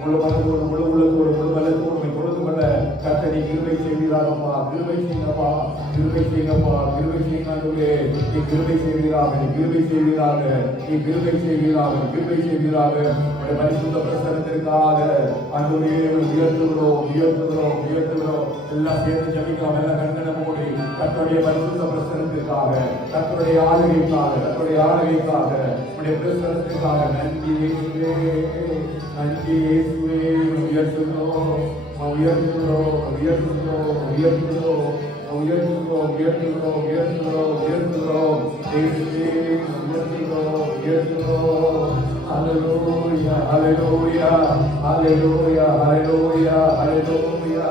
முழு மனதோடு முழு உள்ளத்தோடு முழு பலத்தோடு கொடுத்து கொள்ள கர்த்தரை கிருபை செய்வீராக. கிருபை செய்யுங்கப்பா, கிருபை செய்யுங்கப்பா, கிருபை செய்யுங்க. நீ கிருபை செய்வீராக, நீ கிருபை செய்வீராக, நீ கிருபை செய்வீராக, கிருபை செய்வீராக. உடைய பரிசுத்த பிரசன்னத்திற்காக ஆண்டவரே உயர்த்துகிறோம், உயர்த்துகிறோம், உயர்த்துகிறோம். எல்லாம் சேர்ந்து ஜெபிக்கலாம். எல்லாம் கண்களை மூடி கர்த்தருடைய பரிசுத்த பிரசன்னத்திற்காக, கர்த்தருடைய ஆளுகைக்காக, கர்த்தருடைய ஆளுகைக்காக, உடைய பிரசன்னத்திற்காக நன்றி இயேசுவே, நன்றி இயேசுவே. உயர்த்துகிறோம், உயர்த்துகிறோம், உயர்த்துகிறோம், உயர்த்துகிறோம், உயர்த்துகிறோம், உயர்த்துகிறோம், உயர்த்துகிறோம், உயர்த்துகிறோம். இயேசுவே உயர்த்துகிறோம், உயர்த்துகிறோம். ஹல்லேலூயா, ஹல்லேலூயா, ஹல்லேலூயா, ஹல்லேலூயா, ஹல்லேலூயா.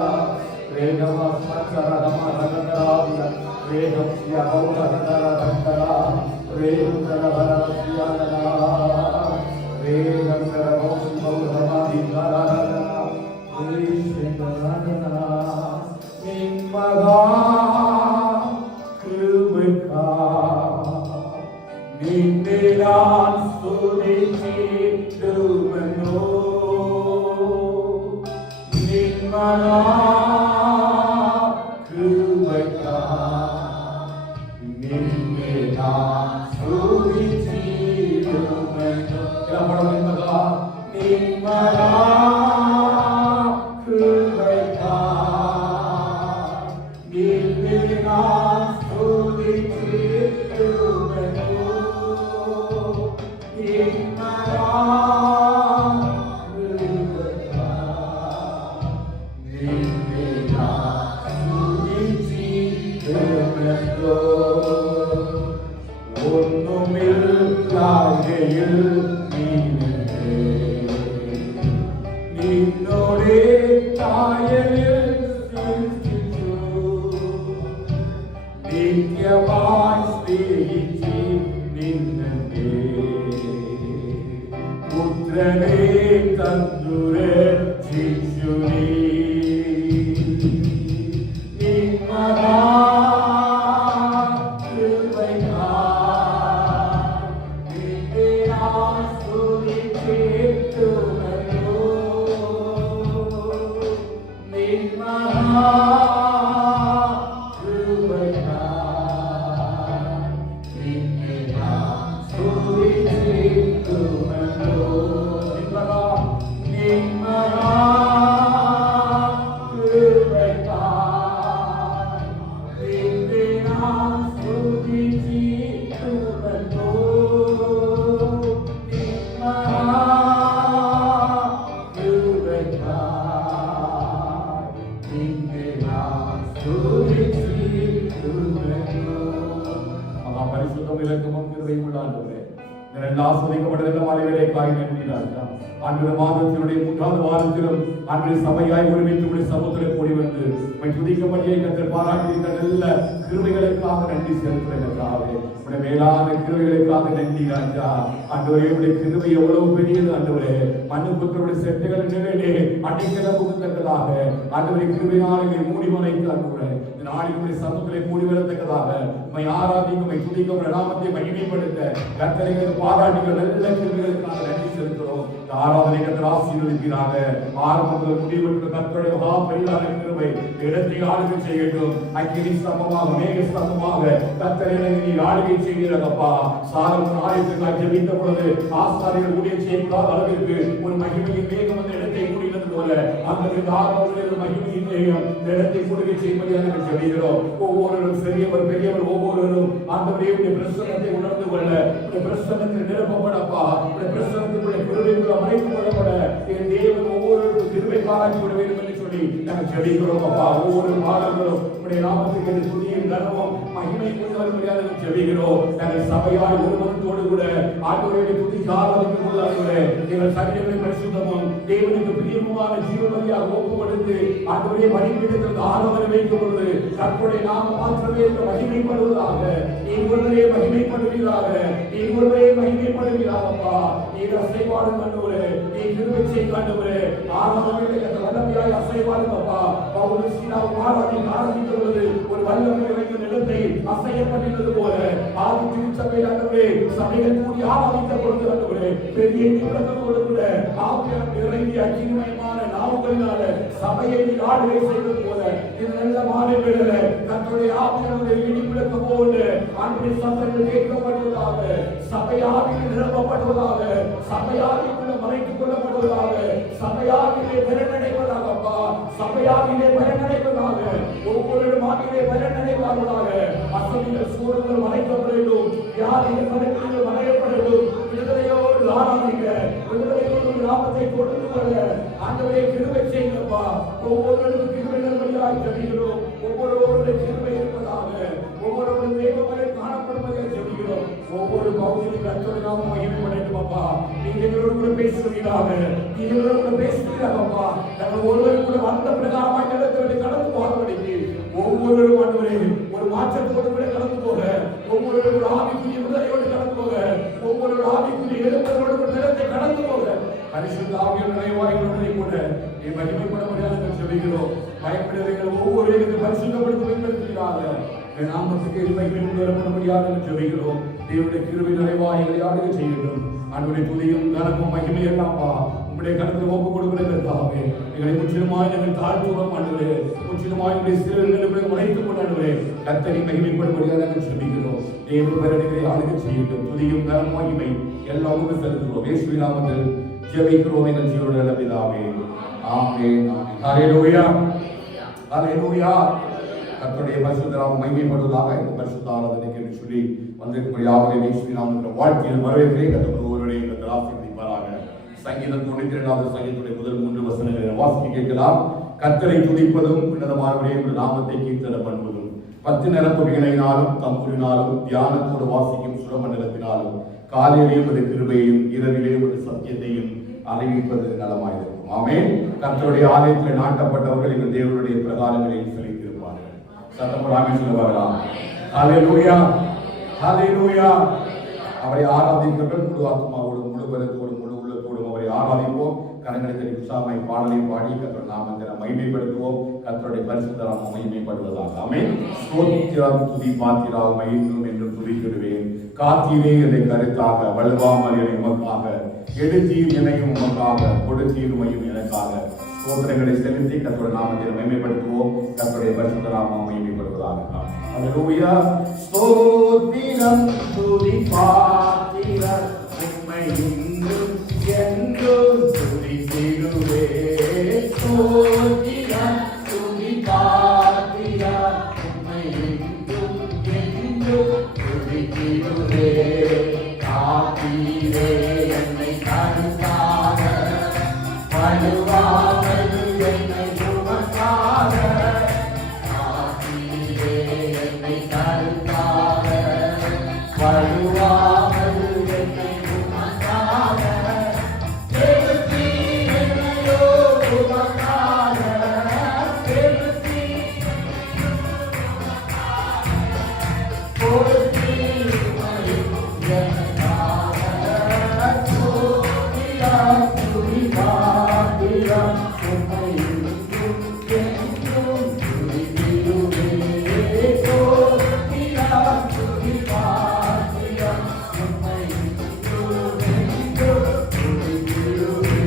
வேகமா சக்கரமா ரகதராவியா, வேகம் யஹோவா ரகதரா, வேகம் ரகதரா, வேகம் ரகோசி பௌரமா திகாரா, வேசங்கரா. நிம்மகா கிருபைக்கா நின்னிலான் ஸ்துதித்திடுவனோ. நிம்மகா கிருபைக்கா நின்னிலான் ஸ்துதித்திடுவனோ. எல்லாம் பாடலாம். நிம்மகா, நிம்மகா கிருபைக்கா நின்னிலான் ஸ்துதித்திடுவனோ. நிம்மகா கிருபைக்கா நின்னிலான் ஸ்துதித்திடுவனோ. ஒண்ணுமில்லாகையில் നിന്നോടെ തായലിൽ സൃഷ്ടിച്ചു, നിത്യമായി സ്നേഹിച്ച് നിന്നെ പുത്രനെ തന്നു രക്ഷിച്ചു നീ. നിന്മകാ மாதத்தினுடைய 3வது வாரத்திலும் அன்று சபையாய் ஒருமித்து சமுத்திரம் கூடி வந்து துதிக்கப்படியை கத்தர் பாராட்டி நல்ல கிருபைகளுக்காக நன்றி செலுத்துகிறேன். மேலான கிருபைகளுக்காக நன்றி ராஜா. ஆண்டவரே உடைய கிருபை எவ்வளவு பெரியது ஆண்டவரே. மண்ணு புத்தருடைய செட்டைகள் நிலையிலே அடிக்கல புகுத்தக்கதாக ஆண்டவரை கிருபையாலே மூடி மறைத்து ஆண்டவரே நாளினுடைய சமூகங்களை மூடி வரத்தக்கதாக உம்மை ஆராதிக்க, உம்மை துதிக்க, உம்முடைய நாமத்தை மகிமைப்படுத்த கர்த்தரை பாராட்டுகிற நல்ல கிருபைகளுக்காக நன்றி செலுத்துகிறோம். ஆராதனை கர்த்தர் ஆசீர்வதிப்பீராக. ஆரம்பத்தில் முடிவெடுத்த கர்த்தருடைய மகா பெரிதான கிருபை இடத்தை ஆளுகை செய்யட்டும். அக்கினி ஸ்தம்பமாக, மேக ஸ்தம்பமாக கர்த்தரை நீ ஆளுகை செய்கிறதப்பா. சாலம் ஆலயத்திற்காக ஜெபித்த பொழுது ஆசாரியர்கள் ஊழியம் செய்யக்கூடாத அளவிற்கு ஒரு மகிமையின் மேகம் அந்த இடத்தை முடிந்தது போல அந்த மகிமையின் மேகம் இடத்தை கொடுக்க செய்வதாக ஜெபிக்கிறோம். ஒவ்வொருவரும் பெரியவர் பெரியவர் ஒவ்வொருவரும் அந்த பிரசன்னத்தை உணர்ந்து கொள்ள, பிரசன்னத்தில் நிரப்பப்படப்பா, பிரசன்னத்தினுடைய கிருபைக்குள்ள மறைத்து கொள்ளப்பட என் தேவன் ஒவ்வொருவரும் கிருபை பாராட்டி விட வேண்டும் என்று சொல்லி நாங்கள் ஜெபிக்கிறோம் அப்பா. ஒவ்வொரு பாடல்களும் உடைய நாமத்துக்கு துதியும் கனமும் மகிமை கொண்டு வர முடியாத ஜெபிக்கிறோம். நாங்கள் சபையாய் ஒருவனத்தோடு கூட ஆண்டவருடைய துதி ஆராதிக்கும் போது ஆண்டவரே எங்கள் சரீரங்களை பரிசுத்தமும் தேவனுக்கு பிரியமுமான ஜீவபலியாக ஒப்பு கொடுத்து ஆண்டவருடைய பலிபீடத்திற்கு ஆராதனை வைக்கும் பொழுது கர்த்தருடைய நாமம் மாத்திரமே மகிமைப்படுவதாக. நீ ஒருவரே மகிமைப்படுவீராக, நீ ஒருவரே மகிமைப்படுவீராகப்பா. நீ அசைவாடும் ஆண்டவரே, நீ கிருபை செய்யும் ஆண்டவரே. ஆராதனைகளை வல்லமையாய் அசைவாடுங்கப்பா. பவுல் சீலாவும் ஆராதிக்க ஆரம்பித்த பொழுது ஒரு வல்லமை வைக்கும் நிலத்தை அசையப்பட்டிருந்தது போல ஆதி திருச்சபை ஆண்டவரே சபைகள் கூடி ஆராதித்த பொழுது ஆண்டவரே பெரிய விளக்கத்தோடு கூட ஆவியானவர் இறங்கி அக்கினிமயமான நாவுகளினால சபையை ஆளுகை செய்தது போல இந்த நல்ல மாலை வேளையில கர்த்தருடைய ஆவியானவர் இடிமுழக்க போல ஆண்டவரே சத்தங்கள் கேட்கப்படுவதாக, சபையாவிலே நிரப்பப்படுவதாக, சபையாவிலே மறைத்துக் கொள்ளப்படுவதாக, சபையாவிலே பலனடைவதாக, அப்பா சபையாவிலே பலனடைவதாக, ஒவ்வொரு மாவிலே பலனடைவதாக, அசதிகள் சூழல்கள் மறைக்கப்பட வேண்டும், வியாதிகள் மறைக்கப்பட மறைக்கப்படட்டும். விடுதலையோடு ஆராதிக்க, விடுதலையோடு லாபத்தை கொடுத்து வர ஆண்டவரே கிருபை செய்யுங்கப்பா. ஒவ்வொருவருக்கும் கிருபை நல்வழியாய் ஜெபிக்கிறோம். ஒவ்வொருவருடைய கிருபை இருப்பதாக, ஒவ்வொருவரும் தெய்வங்களை காணப்படுவதை ஜெபிக்கிறோம். ஒவ்வொரு பகுதியிலும் கர்த்தருடைய நாமம் மகிமைப்படட்டும் அப்பா. நீங்க எங்களோடு கூட பேசுவீராக, நீங்க எங்களோடு கூட பேசுவீராகப்பா. நாங்கள் ஒருவரும் கூட வந்த பிரகாரமாக இடத்தை கடந்து போகிறபடிக்கு ஒவ்வொருவரும் ஆண்டவரே ஒரு மாற்றத்தோடு கூட கடந்து போக, ஒவ்வொரு ஆவிக்குரிய விடுதலையோடு கடந்து போக, ஒவ்வொரு ஆவிக்குரிய எழுப்பதோடு நிலத்தை கடந்து போக பரிசுத்த ஆவியின் நிறைவாய்களுடனே கூட நீ மகிமைப்பட முடியாது சொல்லுகிறோம். பயப்படுவீர்கள் ஒவ்வொரு பரிசுத்தப்படுத்த பயன்படுத்துகிறாங்க நாமத்துக்கு மகிமை கொண்டு வரப்பட முடியாது என்று சொல்லுகிறோம். தேவனுடைய கிருபை நிறைவாய்களை ஆளுகை செய்யட்டும். ஆண்டவருடைய துதியும் கனமும் மகிமை எல்லாம்ப்பா உங்களுடைய கருத்தில் ஒப்பு கொடுக்கிறதற்காகவே எங்களை முற்றிலுமாய் நாங்கள் தாழ்த்துவோம். ஆண்டவரே முற்றிலுமாய் உங்களுடைய சிறுகளை உழைத்துக் கொண்டாடுவரே கர்த்தரை மகிமைப்பட முடியாது என்று சொல்லுகிறோம். தேவன் பேரடிகளை ஆளுகை செய்யட்டும். துதியும் கனம் மகிமை எல்லாம் செலுத்துகிறோம். இயேசுவின் நாமத்தில் ஜெபிக்கிறோம் எங்கள் ஜீவனுள்ள பிதாவே. ஆமென். ஹல்லேலூயா ஹல்லேலூயா. கர்த்தருடைய பரிசுத்த நாமம் மகிமைப்படுவதாக. இந்த பரிசுத்த ஆராதனைக்கு என்று சொல்லி வந்திருக்கிற யாவரையும் இயேசுவின் நாமத்தில் வாழ்க்கையில் வரவேற்கிறேன். கர்த்தர் ஒருவருடைய கர்த்தர் ஆசீர்வதிப்பாராக. சங்கீதம் 92வது சங்கீதத்துடைய முதல் 3 வசனங்களை வாசிக்க கேட்கலாம். கர்த்தரை துதிப்பதும் உன்னதமானவருடைய நாமத்தை கீர்த்தனை பண்ணுவதும் 10 நிரப்புகளினாலும் தம்புரினாலும் தியானத்தோடு வாசிக்கும் சுரமண்டலத்தினாலும் காலையிலேயும் ஒரு கிருபையும் இரவிலேயும் ஒரு சத்தியத்தையும் அறிவிப்பது நலமாயிருக்கும். ஆமென். கர்த்தருடைய ஆலயத்தில் நாட்டப்பட்டவர்கள் எங்கள் தேவனுடைய பிரகாரங்களில் செலுத்தியிருப்பார்கள். சத்தப்படாமே சொல்லுவார்களா? ஹல்லேலூயா ஹல்லேலூயா. அவரை ஆராதிக்கிறவர்கள் முழு ஆத்மாவோடும் முழு பலத்தோடும் முழு உள்ளத்தோடும் அவரை ஆராதிப்போம். கரங்களை தட்டி உற்சாகமாய் பாடலை பாடி கர்த்தருடைய நாமத்தை மகிமைப்படுத்துவோம். கர்த்தருடைய பரிசுத்த நாமம் மகிமைப்படுவதாக. ஆமென். ஸ்தோத்திரம் துதி பாத்திராக என்றும் என்றும் துதித்திடுவேன். காத்தீரே என்னை கருத்தாக, வல்வாமல் என்னை உமக்காக, எடுத்தீர் என்னையும் உமக்காக, கொடுத்தீர் உமையும் எனக்காக. ஸ்தோத்திரங்களை செலுத்தி கர்த்தருடைய நாமத்தை மகிமைப்படுத்துவோம். கர்த்தருடைய பரிசுத்த நாமம் மகிமைப்படுவதாக. ஹல்லேலூயா. ஸ்தோத்திரம் துதி பாத்திரம் உம்மை இன்றும் என்றும் துதித்திடுவே. ஸ்தோத்திரம் துதி பாத்திரம் உம்மை இன்றும் என்றும் துதித்திடுவே. காத்தீரே என்னை கருத்தாக, வலுவாமல் என்னை உமக்காக, காத்தீரே என்னை கருத்தாக, வலுவாமல் என்னை உமக்காக, எடுத்தீர் என்னையோ உமக்காக, எடுத்தீர் கொடுத்தீர் உமையும் எனக்காக. ஸ்தோத்திரம் துதி பாத்திரம் உம்மை இன்றும் என்றும் துதித்திடுவே. ஸ்தோத்திரம் துதி பாத்திரம் உம்மை இன்றும் என்றும் துதித்திடுவே.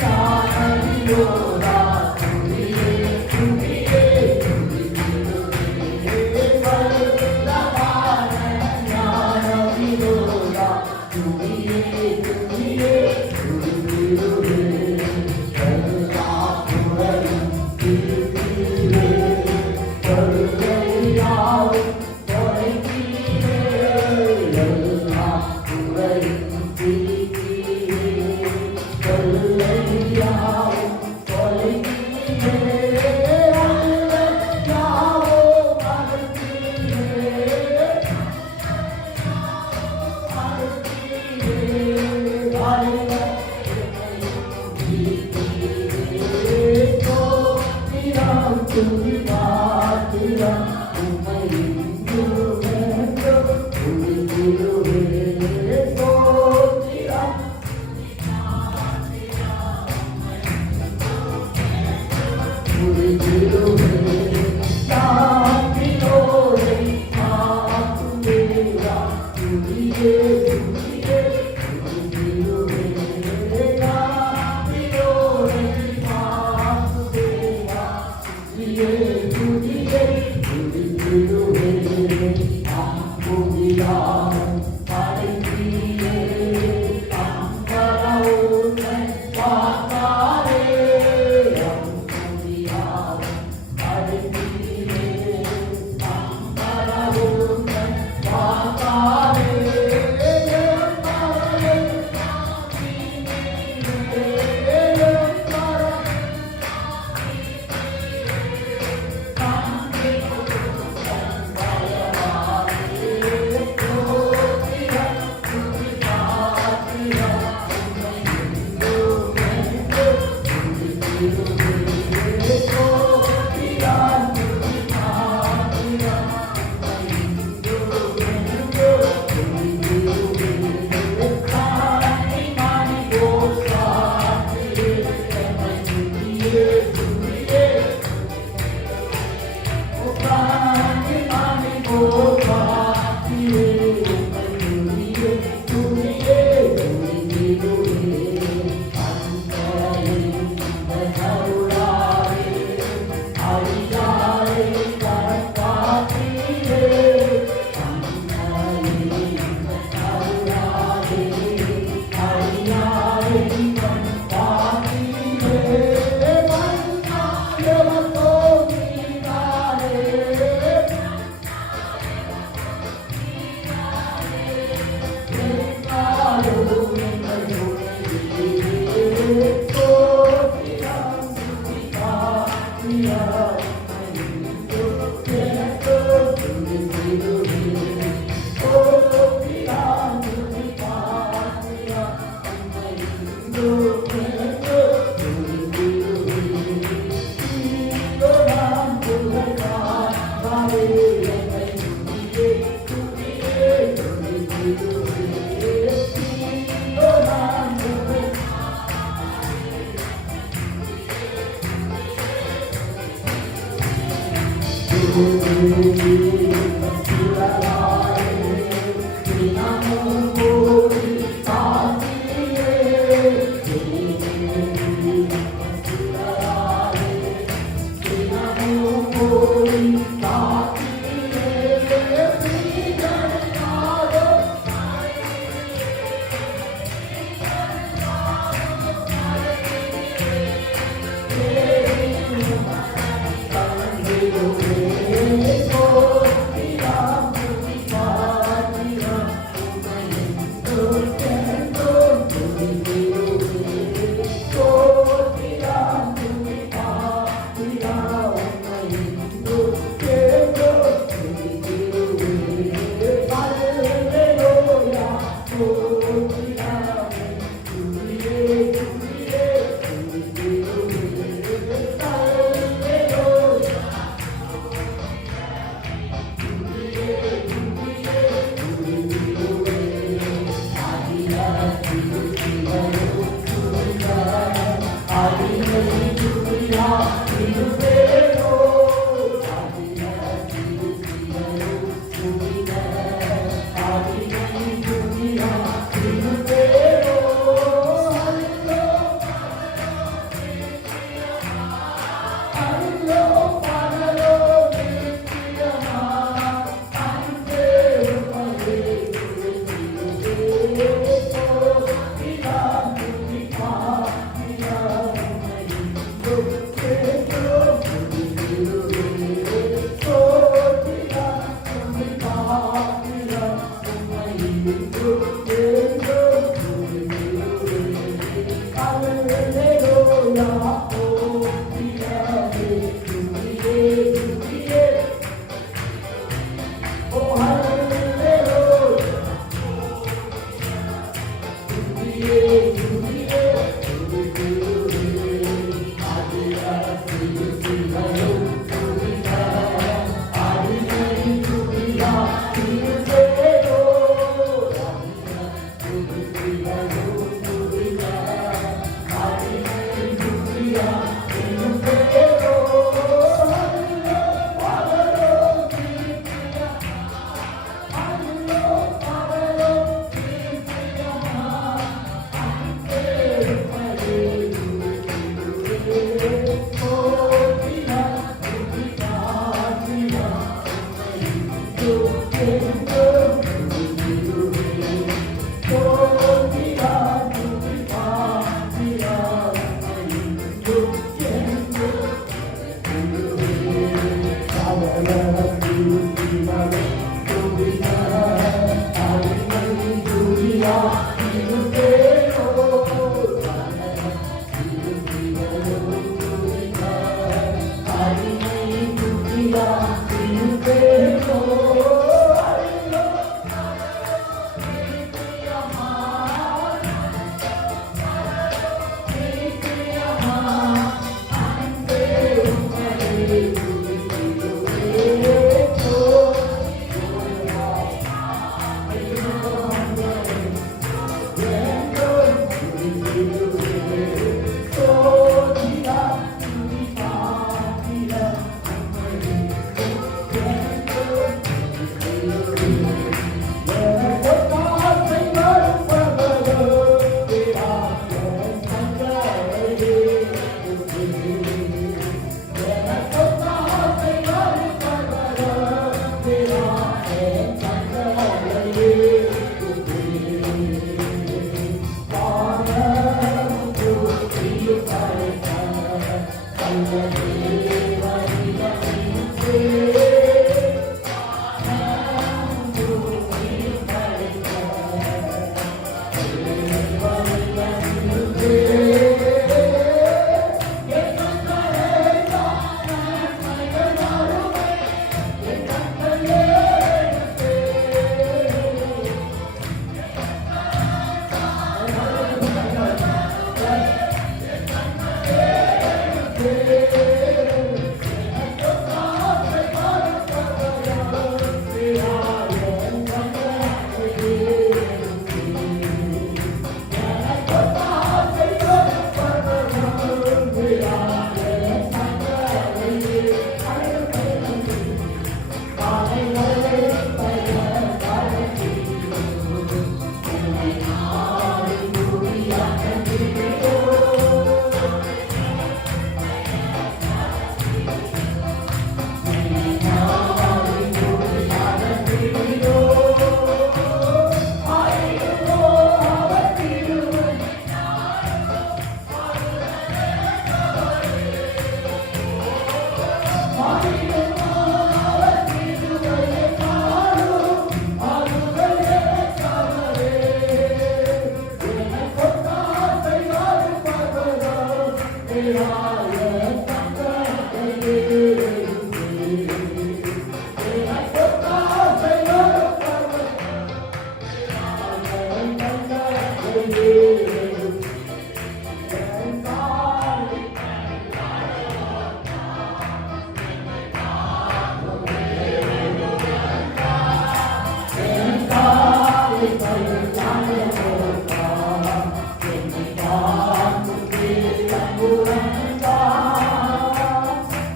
ஞானவியோதா துதியே துதியே துதித்திடுவே. பரிசுத்தமான ஞானவியோதா துதியே துதியே துதித்திடுவே. எல்லா புகழும் தீர்த்தீரே, கொள்ளையாவும் தொலைத்தீரே. எல்லா புகழும் தீர்த்தீரே, கொள்ளையாவும் தொலைத்தீரே. அல்லையாவோ மறுத்தீரே, துதி பாத்திரம் உம்மை இன்றும் என்றும் துதித்திடுவே. ஸ்தோத்திரம் துதித்திடுவே. சாந்தியோடை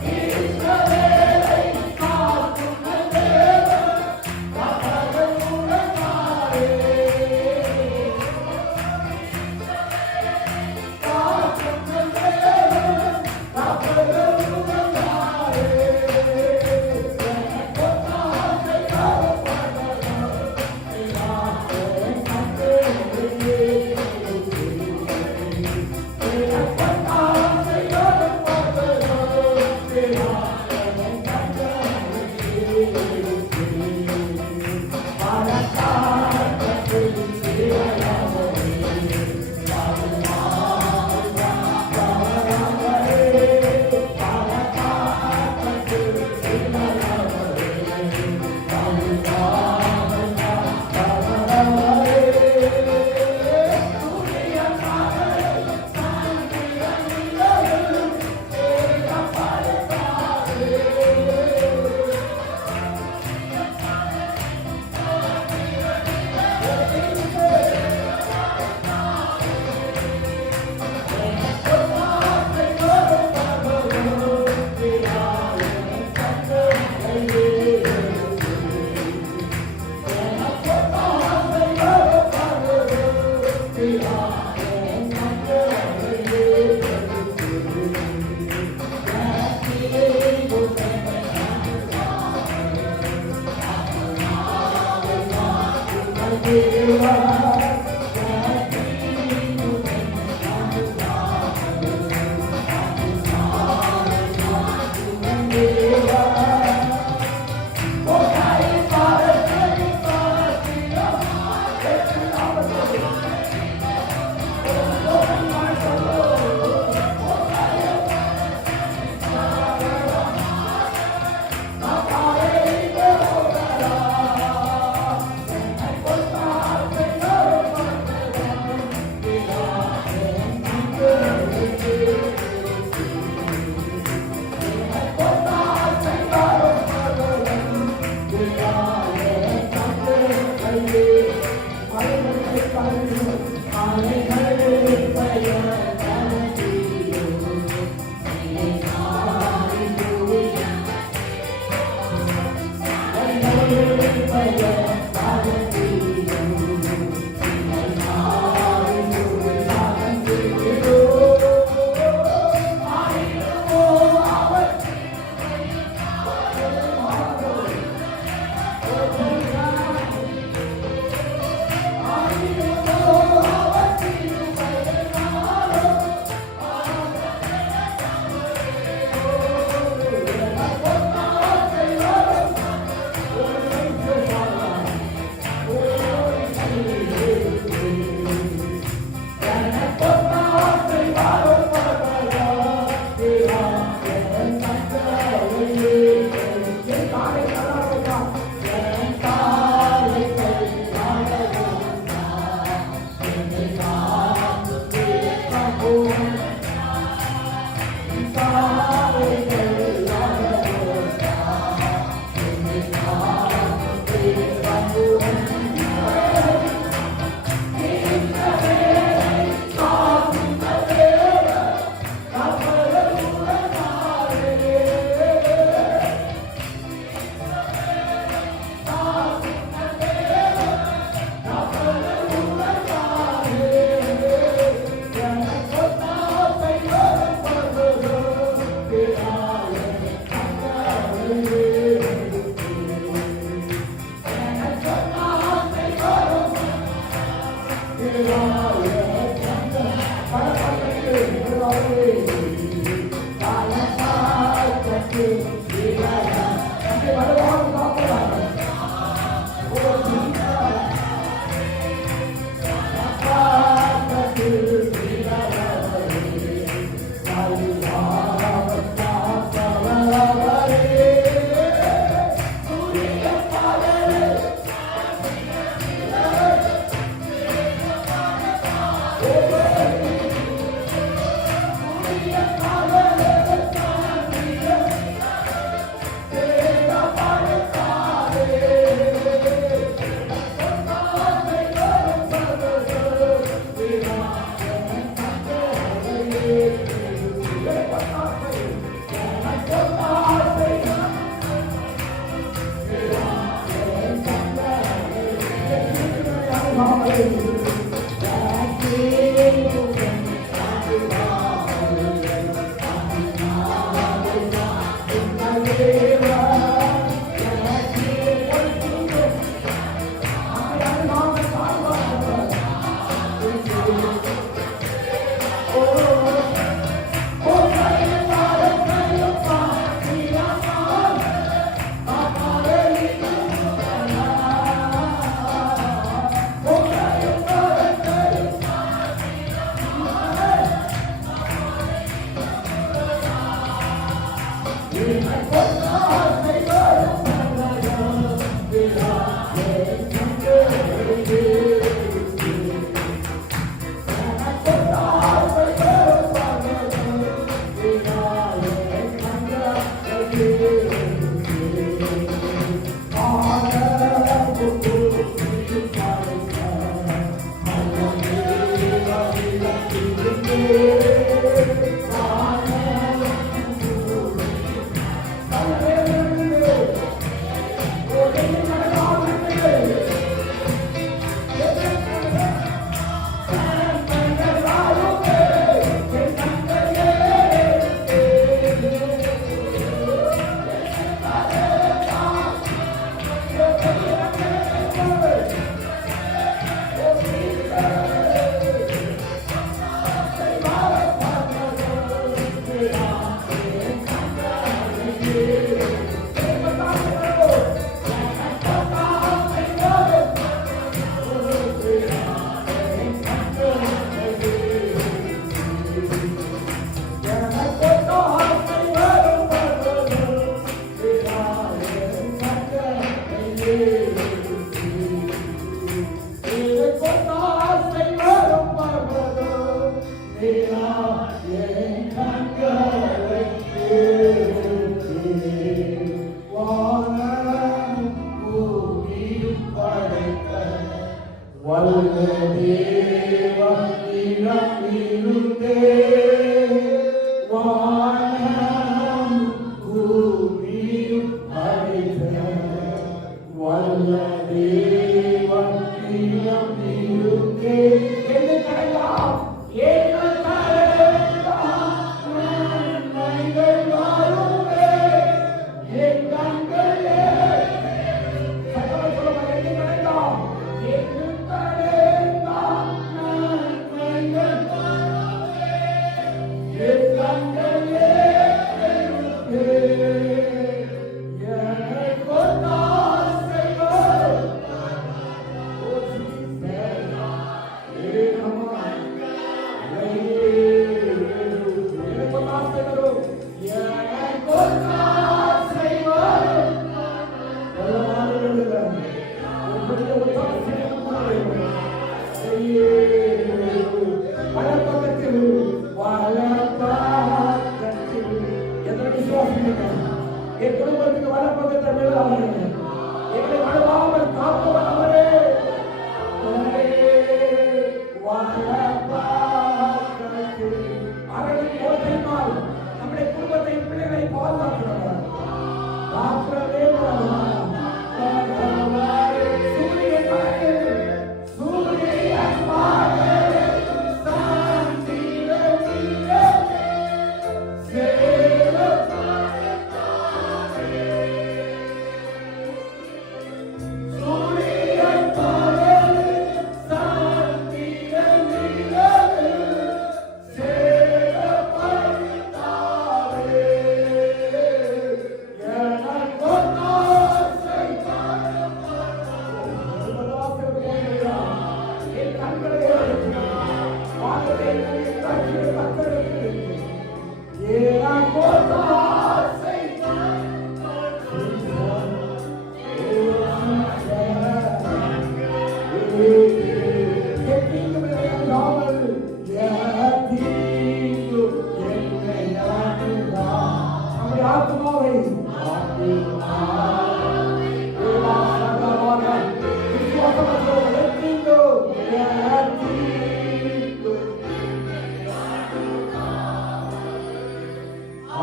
It's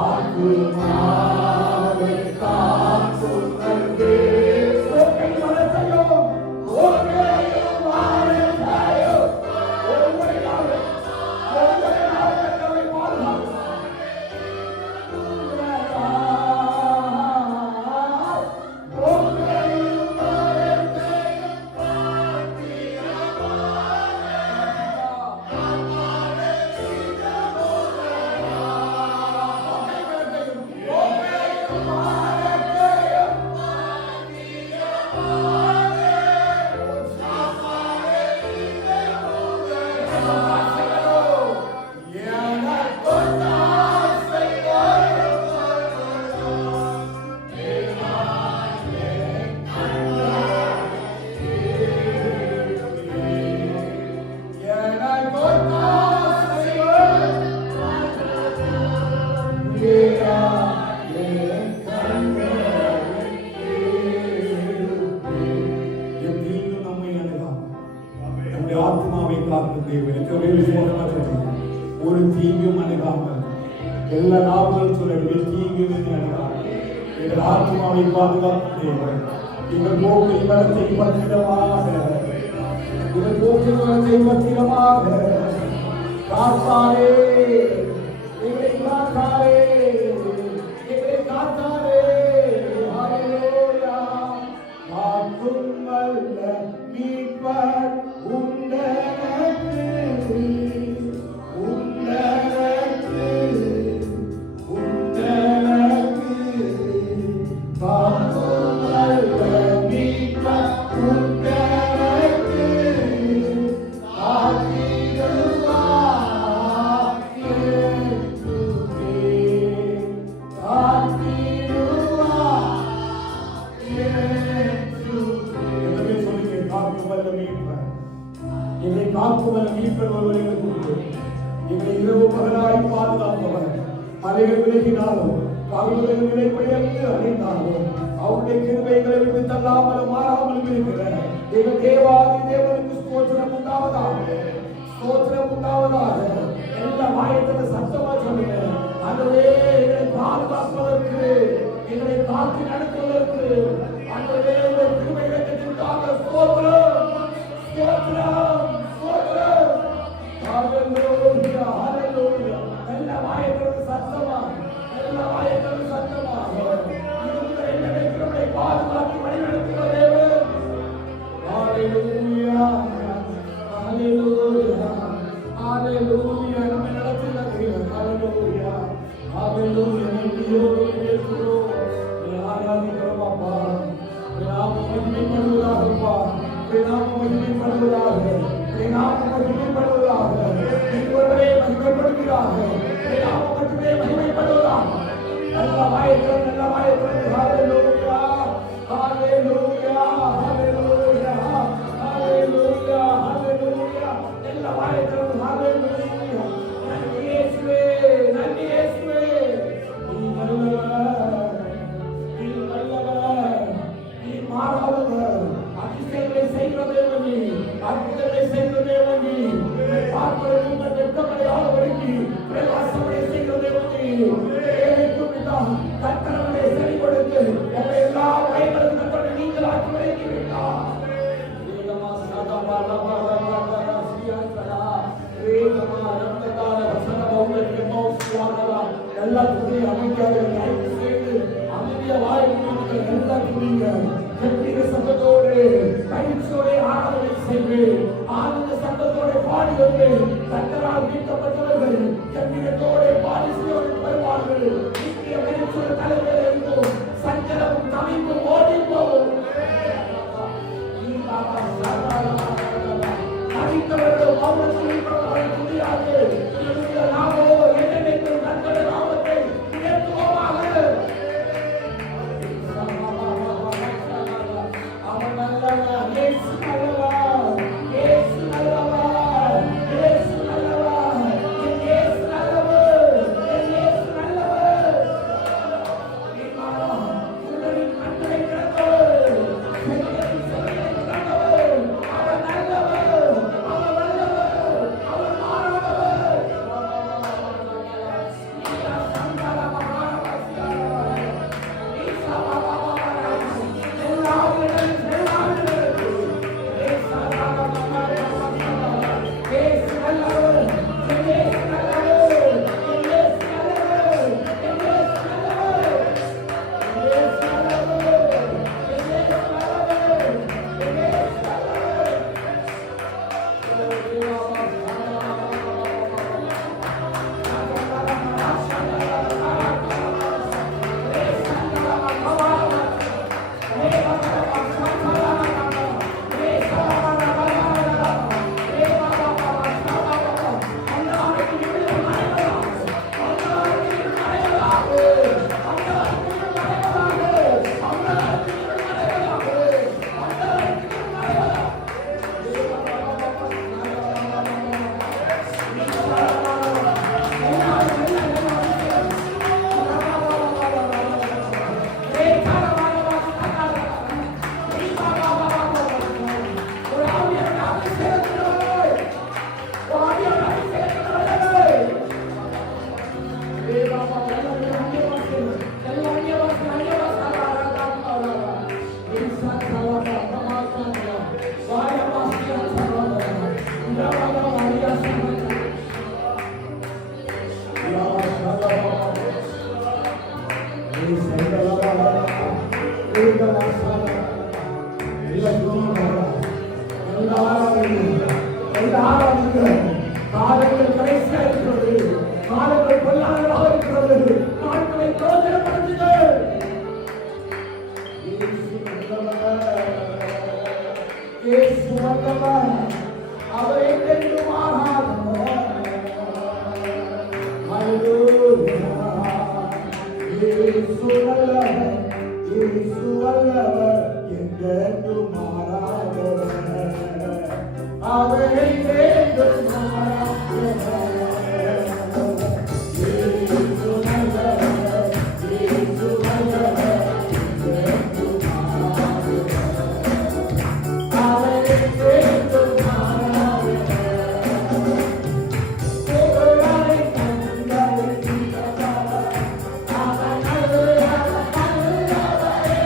ஆத்துமாவை காக்கும் அன்பே. ஓகை மனசையோ ஓகையும் வாரத்தையோ ஒவ்வொரு நாளும் கர்த்தரை பாதுகாக்கும். ஒரு தீங்கும் அணுகாமல் எல்லா நாவல் சொல்லுங்கள் தீங்கும் அணுகாமல் எங்கள் ஆத்மாவை பாதுகாக்கும் தேவன் எங்கள் போக்கை வளத்தை பத்திரமாக எங்கள் போக்கை வளத்தை பத்திரமாக காத்தாரே எங்களை காத்தாரே எங்களை காத்தாரே ஹல்லேலூயா காக்கும் வல்ல மீட்பர் உண்டனக்கு காக்குவன் மீட்பர் ஒருவரை உண்டு. எங்களை இரவு பகலாய் பாதுகாப்பவர். மலைகள் விலகினாலும் பகல்கள் நிலை பெயர்ந்து அடைந்தாலும் அவருடைய கிருபைகளை விட்டு தள்ளாமலும் மாறாமலும் இருக்கிற எங்கள் தேவாதி தேவனுக்கு ஸ்தோத்திரம் உண்டாவதாக. ஸ்தோத்திரம் உண்டாவதாக. எல்லா வாயத்தில சத்தமா சொல்லுங்க. அதுவே எங்களை பாதுகாப்பதற்கு எங்களை காத்து நடத்துவதற்கு அதுவே எங்கள் கிருபைகளுக்காக ஸ்தோத்திரம் ஸ்தோத்திரம். ஹல்லேலூயா ஹல்லேலூயா. எல்லா வாயத்திலும் சத்தமாக எல்லா வாயத்திலும் சத்தமாக இதுவரை நினைக்கிறவரை பாதுகாத்து வழிநடத்துகிற தேவன். ஹல்லேலூயா ஹல்லேலூயா ஹல்லேலூயா. நம்மை நடத்துகிற தேவன். ஹல்லேலூயா ஹல்லேலூயா. நன்றியோடு இருக்கிறோம். ஆராதிக்கிறோம் அப்பா. நாம மகிமைப்படுவதாகப்பா. நாம மகிமைப்படுவதாக. நாம மகிமைப்படுவதாக. ஒருவரே மகிமைப்படுகிறாக. நாம மட்டுமே மகிமைப்படுவதாக. நல்ல வாயத்திலும் நல்ல வாயத்திலும் ஹல்லேலூயா ஹல்லேலூயா ஹல்லேலூயா ஹல்லேலூயா ஹல்லேலூயா. நல்ல வாயத்திலும் ஹல்லேலூயா. நன்றி இயேசுவே நன்றி இயேசுவே. நீ நல்லவர் நீ நல்லவர் நீ மாறாதவர். அதிசயங்களை செய்கிற தேவன் நீ. அற்புதங்களை செய்கிற தேவன் நீ. பார்ப்பதற்கு உங்கள் வெட்கங்களை ஆளவருக்கு பிரகாசங்களை செய்கிற தேவன் நீ. ஏழைக்கும் இல்லாமல் கர்த்தரவனை செவி கொடுத்து எங்களை எல்லா பயங்களும் தங்களை நீங்கள் ஆக்கி வைக்கிறீர்களார். வேகமா சதமா ரமா ரமா ரமா சியாசரா வேகமா ரத்ததான வசன பௌலருக்கு மௌஸ்வானரா எல்லா துணி அமைக்காத தயவு செய்து அமைதிய வாய்ப்பு எல்லா துணிங்க கெட்டிக சத்தத்தோடு பயிற்சியோடு ஆராதனை செய்வேன். ஆனந்த சத்தத்தோடு பாடுவது கர்த்தரால் மீட்கப்பட்டவர்கள் கெட்டிகத்தோடு பாடிசையோடு வருவார்கள். நித்திய பயிற்சியோட தலைவர் இருந்தோம். சஞ்சலமும் தவிப்பும் ஓடி போவோம். அறிந்தவர்கள் மௌனத்தில் இருப்பவர்கள் முடியாது. நாமோ என்னென்னைக்கு கர்த்தருடைய நாமத்தை உயர்த்துவோமாக. Yes, இயேசு வல்லவர், இயேசு வல்லவர், என்றென்றும் மாறாதவர். அவரை வேண்டும் மாறாதவர். இயேசு வல்லவர், இயேசு வல்லவர், என்றென்றும் மாறாதவர். அவரை வேண்டும் மாறாதவர். புகழை தந்தரை தீரவர், அவர் நல்லவர், நல்லவரே.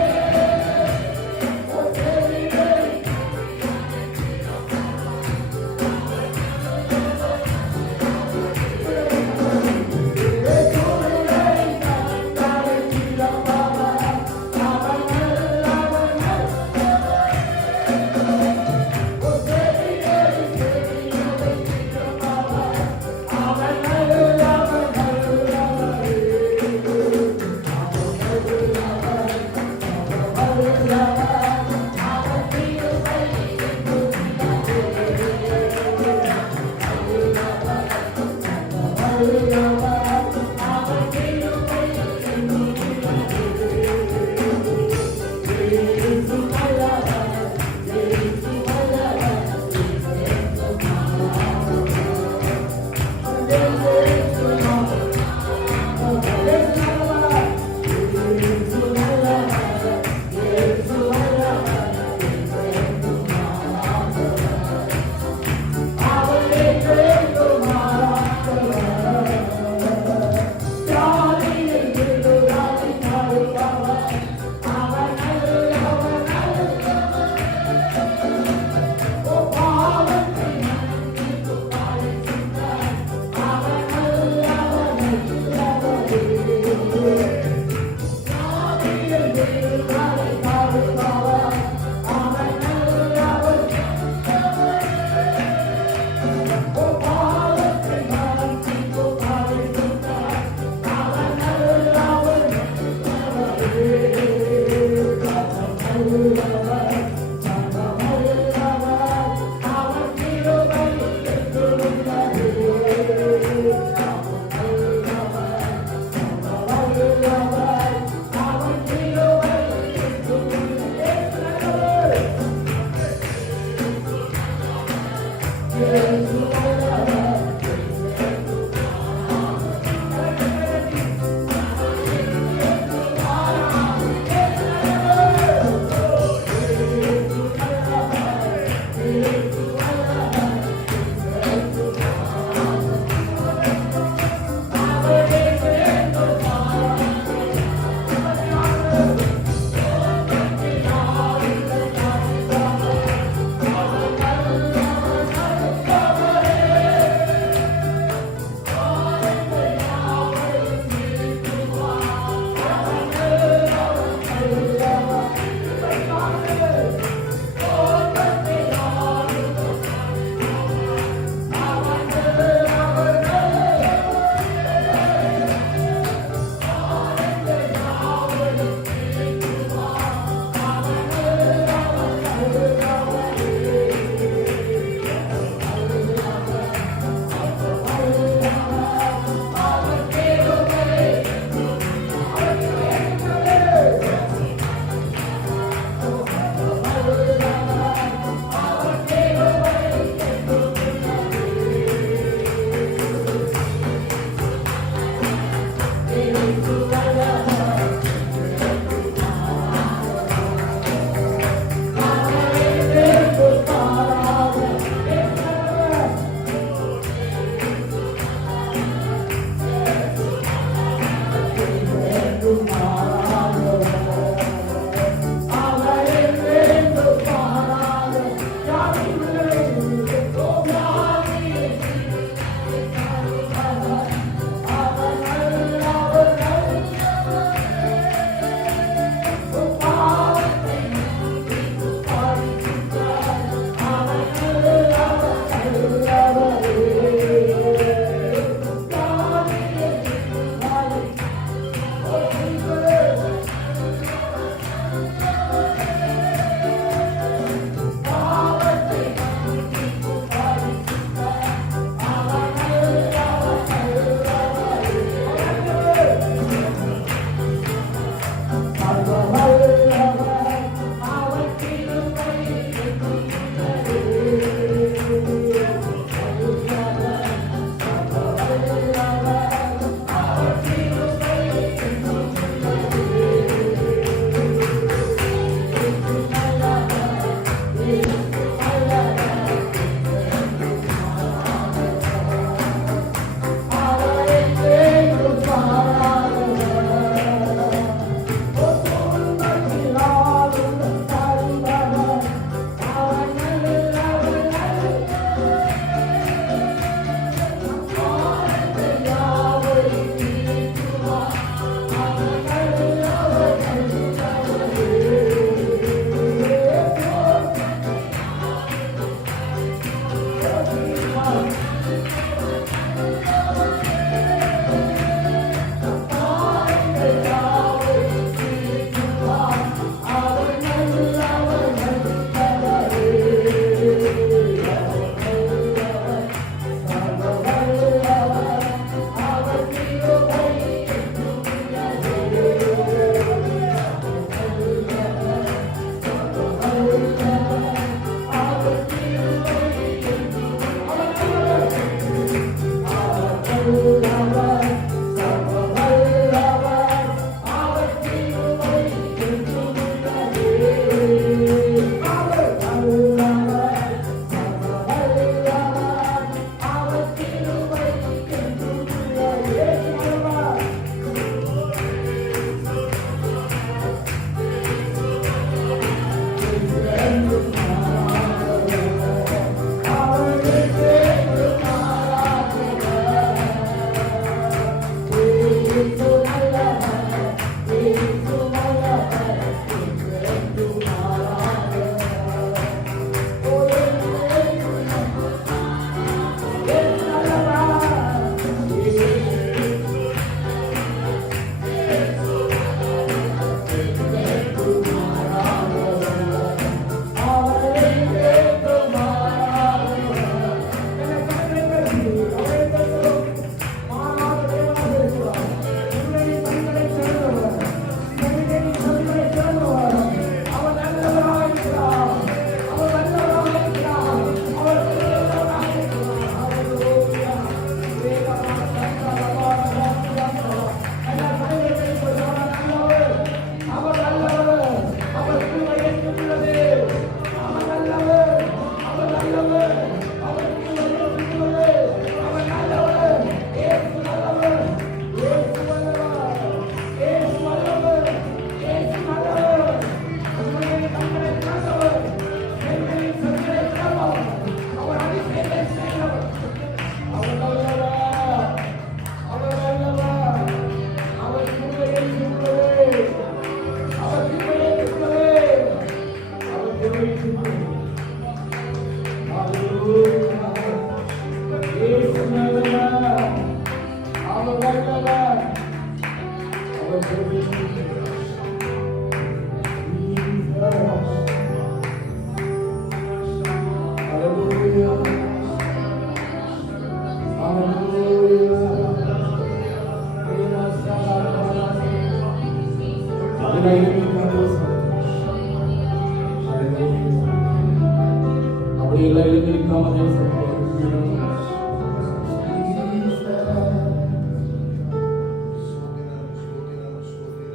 அப்படி எல்லாம் எழுந்திருக்காம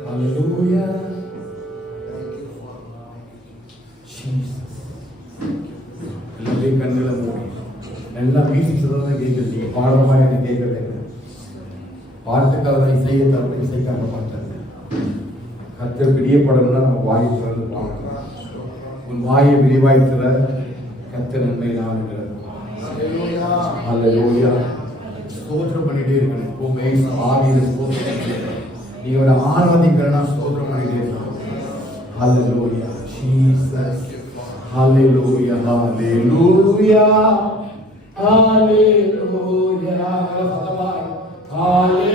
Hallelujah. Jesus. எல்லாரையும் கண்களை மூடி நல்லா வீசி சொல்றதான் கேட்குது. நீங்க பாடமா எனக்கு கேட்கல. பாட்டுக்காரன் இசையை தவிர இசைக்காக மாட்டாங்க. கர்த்தர் பிரியப்படணும்னா நம்ம வாயை திறந்து பாடணும். உன் வாயை விரிவாய்த்துற கர்த்தர் நன்மை நான் Hallelujah. ஸ்தோத்திரம் பண்ணிட்டே இருக்கணும். உண்மை ஆவியில ஸ்தோத்திரம் நீங்களோட ஆராதிக்கிறனா ஸ்தோத்திரம் பண்ணிட்டே இருக்கணும். Hallelujah. Jesus. Hallelujah. Hallelujah. Hallelujah. Hallelujah.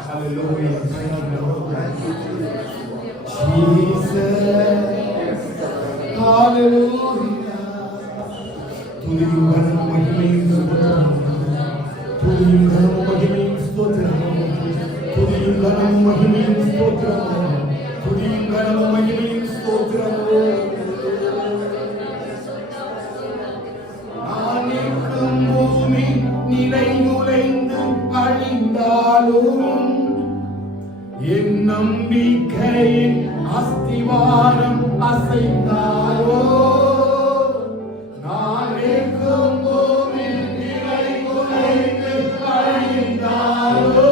Hallelujah. Jesus. Hallelujah. துதியும் கனமும் மகிமையும் ஸ்தோத்திரம். துதியும் கனமும் மகிமையும் ஸ்தோத்திரம். துதியும் கனமும் மகிமையும் ஸ்தோத்திரம். துதியும் கனமும் மகிமையும் ஸ்தோத்திரம். ஆனிக்கும் பூமி நிலையுலைந்து அழிந்தாலும் என் நம்பிக்கையின் அஸ்திவாரம் அசைந்தாரோ நான் இருக்கும் பூமி நிலைகுலைந்து அழிந்தாரோ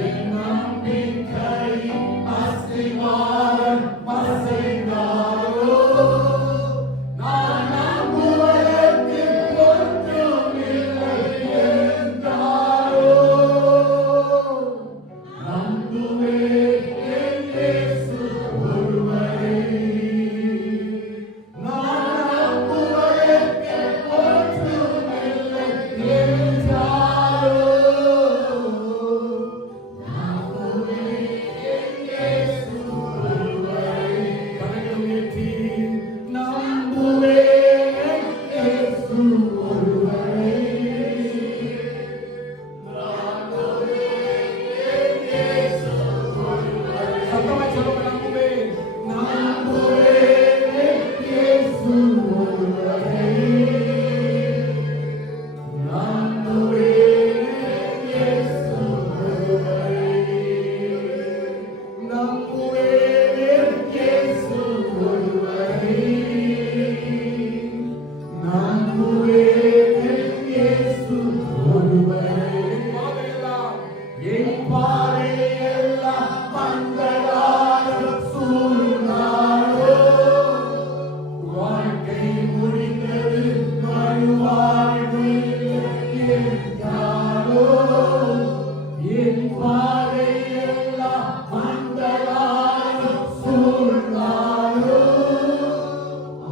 என் நம்பிக்கையின் அஸ்திவாரம் அசைந்தாரோ நான் நம்புவதற்கு ஒன்றுமில்லையே என்றாலோ என் பாதையெல்லாம் மந்தகாலம் சூழ்ந்தாலோ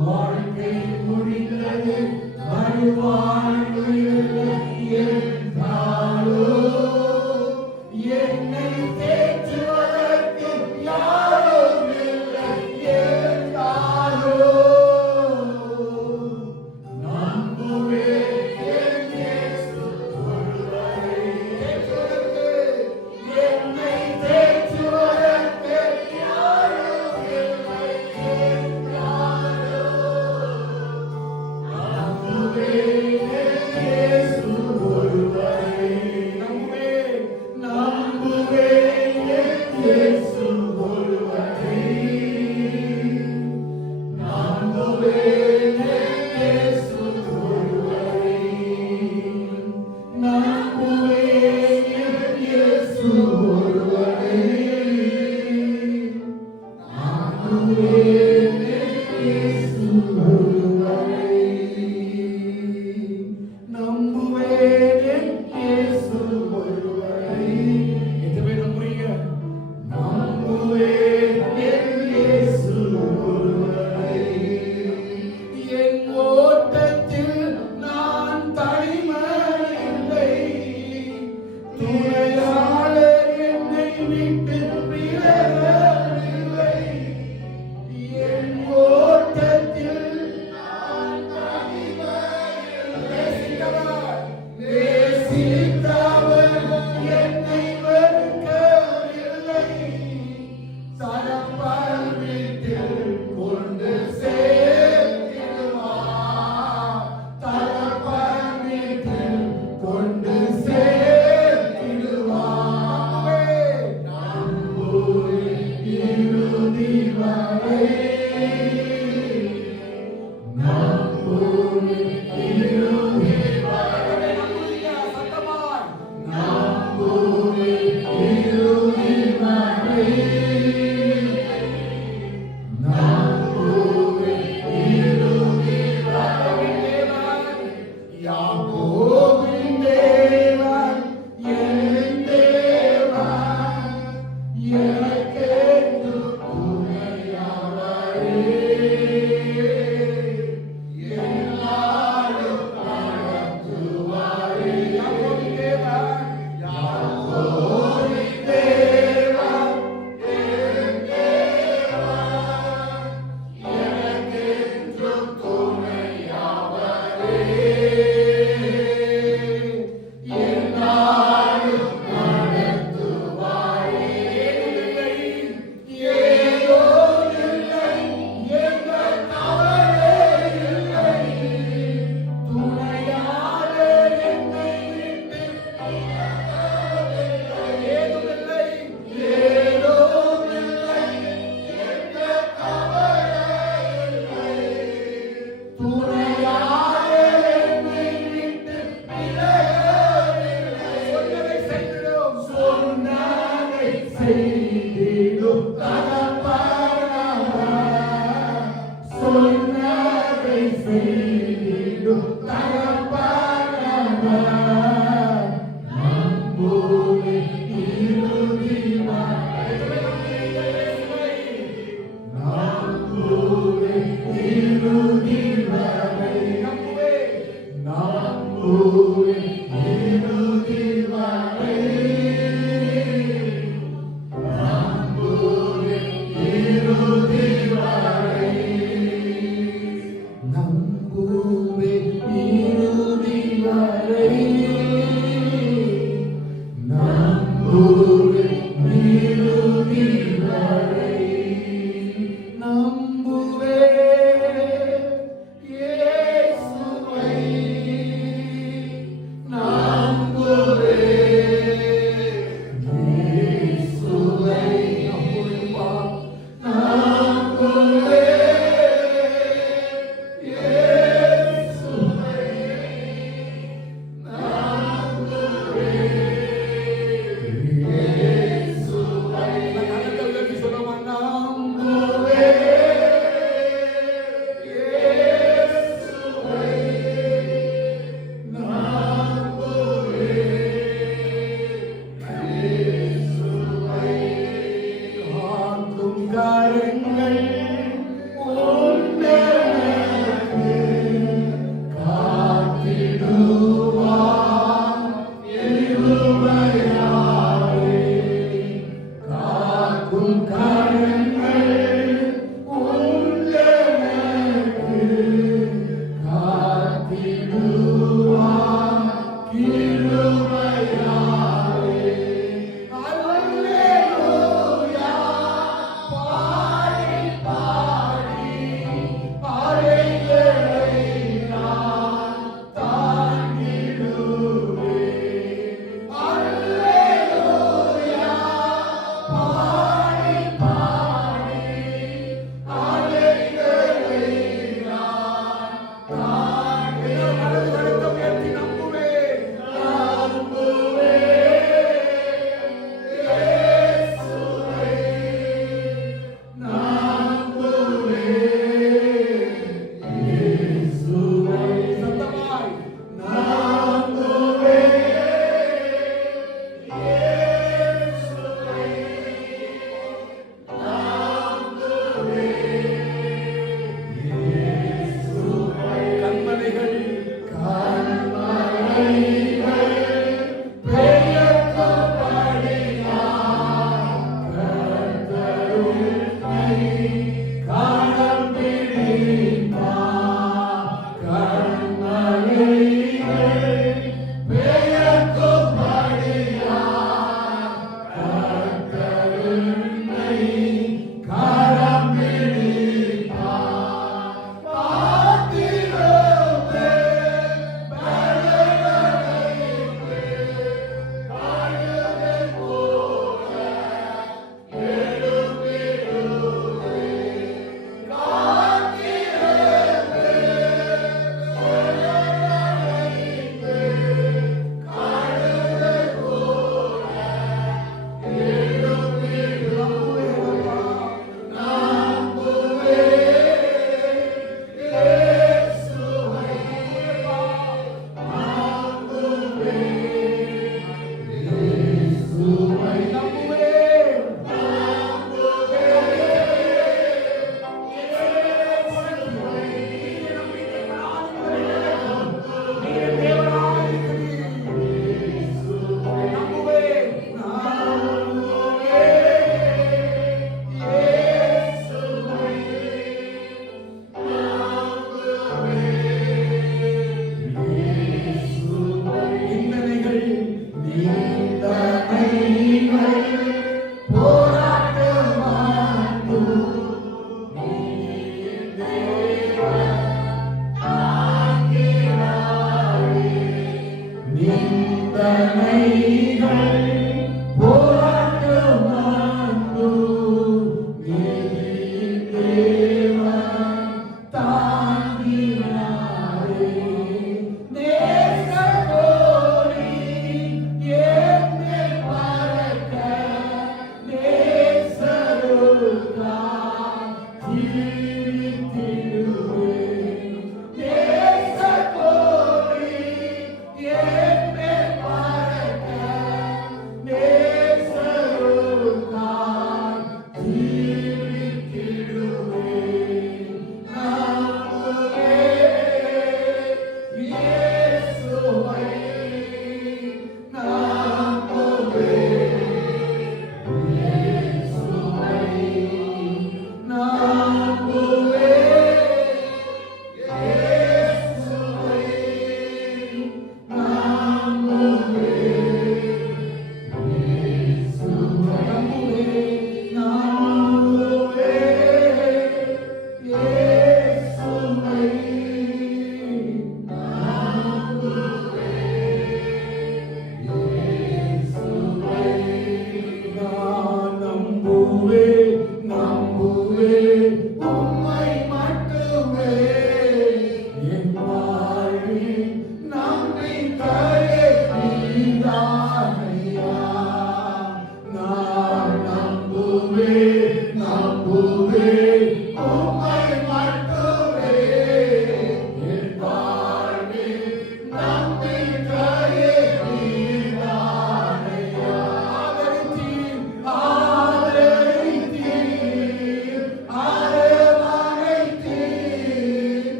வாழ்க்கை முடிந்தது மறுவாழ்வு இல்லை என்றாலோ என்னை தேற்றுவதற்கு யாரும் இல்லை என்றாலோ நம்புவேன் என் இயேசு ஒரு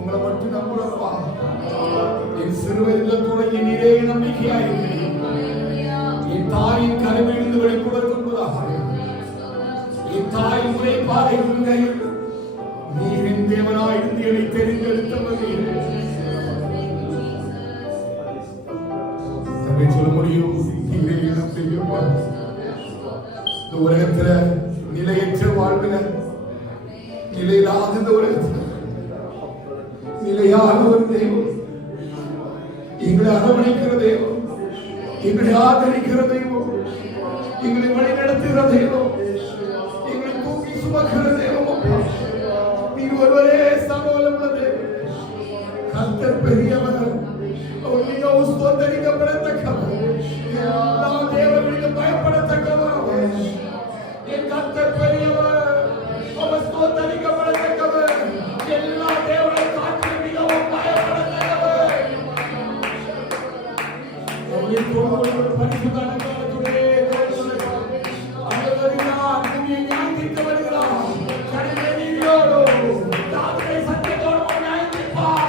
உங்களை மட்டும் நம்புறப்பா. என் சிறு வயதில் தொடங்கி நீரே நம்பிக்கையாயிருக்கிறேன். என் தாயின் கருவிலிருந்து வெளிப்படுத்தும் போதாக என் தாய் முறை பாதை உண்மையில் நீரின் தேவனாயிருந்து என்னை தெரிந்தெடுத்தவர்கள் சொல்ல முடியும். நீரே இடம் தெரியுமா? இந்த உலகத்துல நிலையற்ற வாழ்வில நிலையில்லாத இந்த உலகத்துல நிலையான ஒரு தெய்வம், எங்களை அரவணைக்கிற தெய்வம், எங்களை ஆதரிக்கிற தெய்வம், எங்களை வழி நடத்துகிற தெய்வம், எங்களை தூக்கி சுமக்கிற தெய்வம். நீர் ஒருவரே சகோதரமுள்ள தேவன். கர்த்தர் பெரியவர், அவர் மிகவும் ஸ்தோத்தரிக்கப்படத்தக்கவர், எல்லா தேவர்களுக்கு பயப்படத்தக்கவர். என் கர்த்தர் பெரியவர், அவர் ஸ்தோத்தரிக்கப்படத்தக்கவர், எல்லா தேவனை காட்டி மிகவும் பயப்படத்தக்கவர். அவரை போன்ற பரிசுத்தமான காலத்திலே அவர் வருகிறார், பூமியை நியாயத்தீர்க்க வருகிறார். கடின நீதியோடு தாவரை சத்தியத்தோடு நியாயத்தீர்ப்பார்.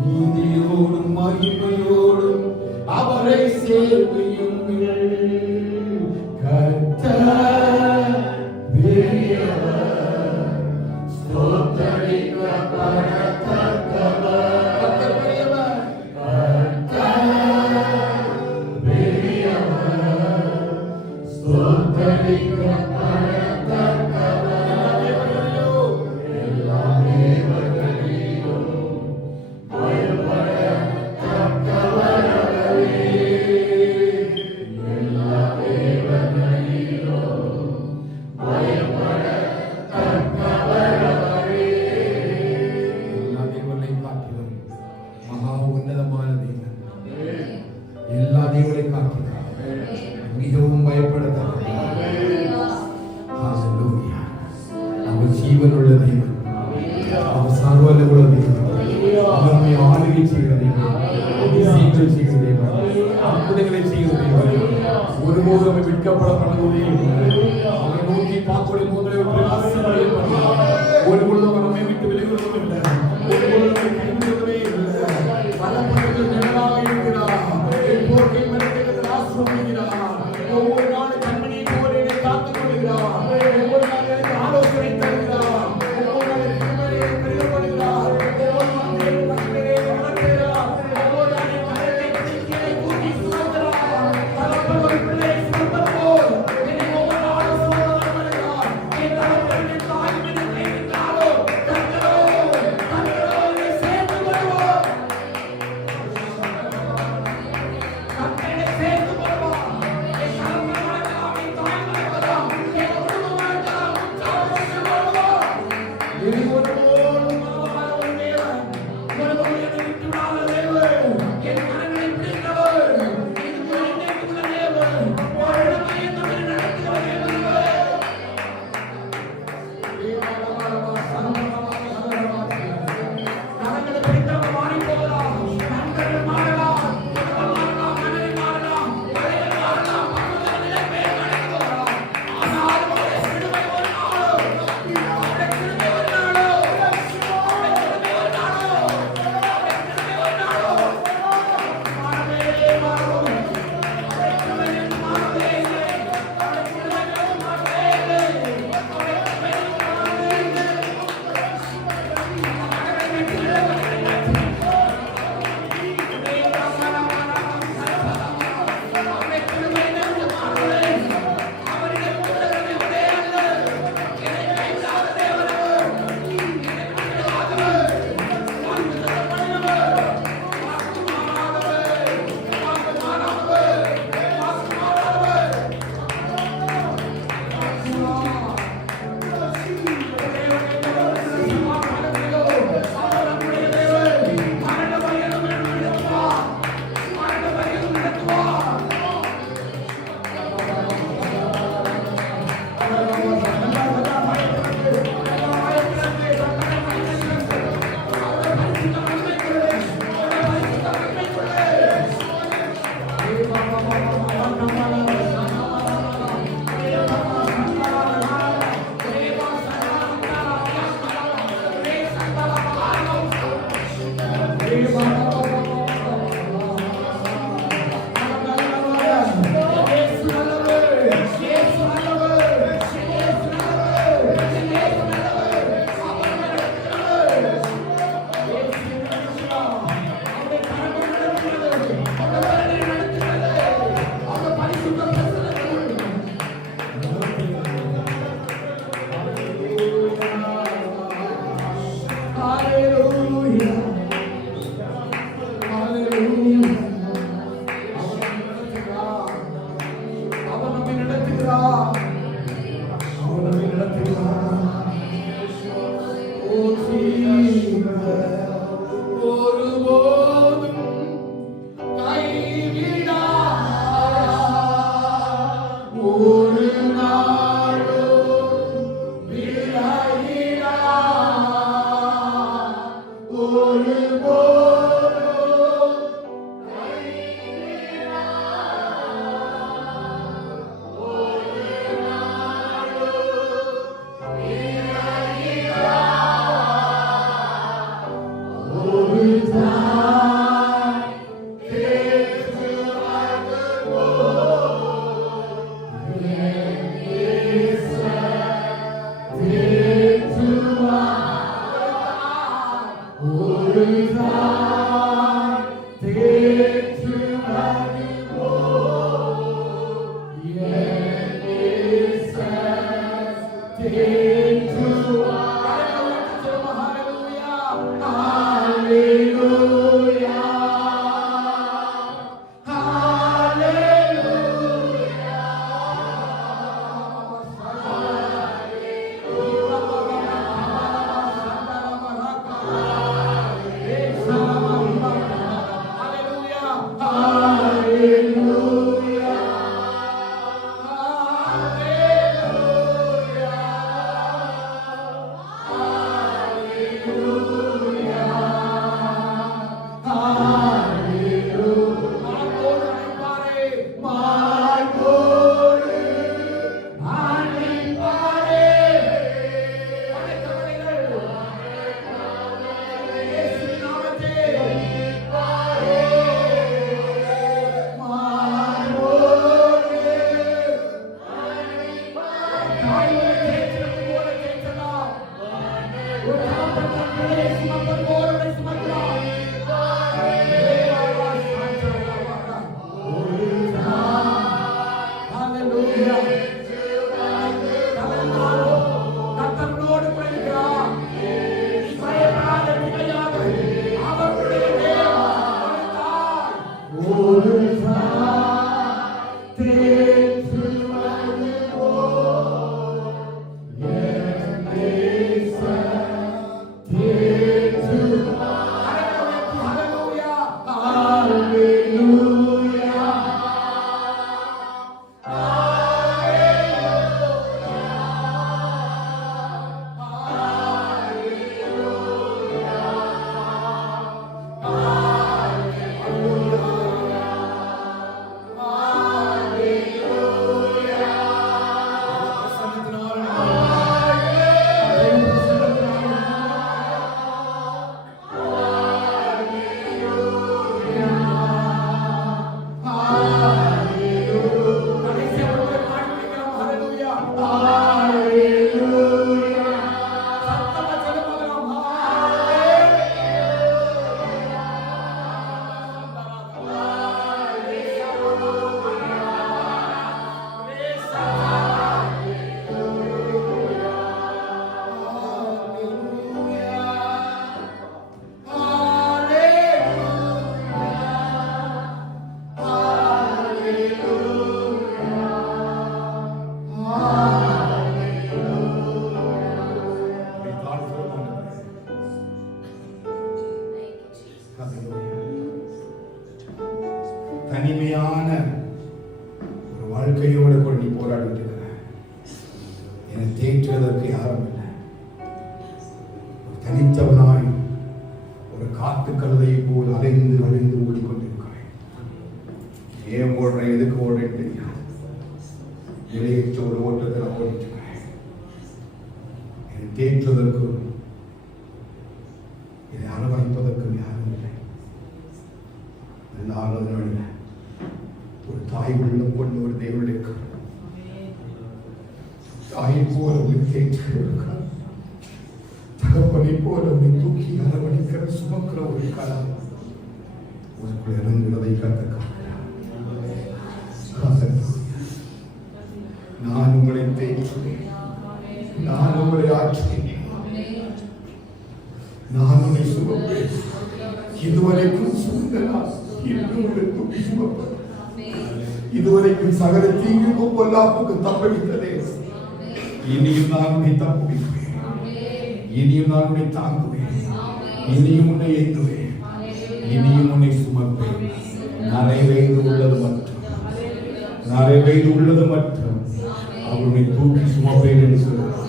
நீதியோடும் மகிமையோடும் அவரை சேவியுங்கள். கர்த்தர் பெரியவர், ஸ்தோத்தரிக்கப்படத்தக்கவர். கர்த்தர் பெரியவர், கர்த்தர் பெரியவர், ஸ்தோத்தரிக்கப்படத்தக்கவர். எல்லா தேவனை காக்கிறார், மிகவும் பயப்படத்தக்கவர். ஹல்லேலூயா. அவர் ஜீவனுள்ள தேவன், அவர் சர்வவல்லமையுள்ள தேவன், அவர் நம்மை ஆளுகை செய்கிற தேவன், சீக்கிரம் செய்கிற தேவன், அற்புதங்களை செய்கிற தேவன். ஒருபோதும் நம்மை விற்கப்பட பண்ணுவதே இல்லை. அவரை நோக்கி பார்க்கக்கூடிய முதலே ஒரு பிரகாசமடைய பண்ணுவார். ஒருபொழுதும் அவர் நம்மை விட்டு விலகுவதும் இல்லை. ஒருபொழுதும் நம்மை கைவிடுவதே இல்லை. பலப்படத்தில் நிழலாக இருக்கிறார். போர்க்கை மரத்தில் ஆசிர்வதிக்கிறார். ஒவ்வொரு நாளும் கண்மணியை போல என்னை காத்துக் கொள்கிறார். ஒவ்வொரு நாளும் எனக்கு ஆலோசனை தருகிறார். ஒவ்வொரு நாளும் திருமலையை பெருகப்படுகிறார். ஒவ்வொரு நாளும் மக்களை வளர்க்கிறார். ஒவ்வொரு நாளும் கரத்தை பிடிக்கிறதை தூக்கி சுமக்கிறார். தகப்பன் ஒரு பிள்ளையை சுமப்பது போல் என்னை ஒவ்வொரு நாளும் சுமந்து வருகிறார். என் தகப்பன் என் தாய் வாழ்க்கையோடு கொண்டு போராடிட்டு என்னை தேற்றுவதற்கு யாரும் இல்லை. தனித்தவனாய் ஒரு காட்டு கழுதையை போல் அலைந்து அலைந்து ஓடிக்கொண்டிருக்கிறேன். ஏன் ஓடுறேன், எதுக்கு ஓடுறேன் தெரியாது. நிலையற்ற ஒரு ஓட்டத்தில் ஓடிட்டு என்னை தேற்றுவதற்கும் இதை அரவணைப்பதற்கும் யாரும் இல்லை. எல்லாரும் ஒரு தாய் உள்ளம் கொண்டு ஒரு தேவன் இருக்கிறார். தாயை போல உன்னை தேற்றுகிறார். தகப்பனை போல உன்னை தூக்கி அரவணைக்கிற சுமக்கிற ஒரு காலம் உனக்குள் இறங்குவதை கற்றுக்கிறார். நான் உங்களை தேற்றுவேன், நான் உங்களை ஆற்றுவேன், நான் உன்னை சுமப்பேன். இதுவரைக்கும் சுமந்தனா இன்னும் உங்களை தூக்கி சுமப்பேன். இதுவரைக்கும் சகல தீங்குக்கும் பொல்லாப்புக்கும் தப்பளித்ததே, இனியும் நான் உன்னை தப்புவிப்பேன், இனியும் நான் உன்னை தாங்குவேன், இனியும் உன்னை ஏற்றுவேன், இனியும் உன்னை சுமப்பேன். நிறைவேறு உள்ளது மற்றும் நிறைவேறு உள்ளது மற்றும் அவருடைய தூக்கி சுமப்பேன் என்று சொல்கிறார்.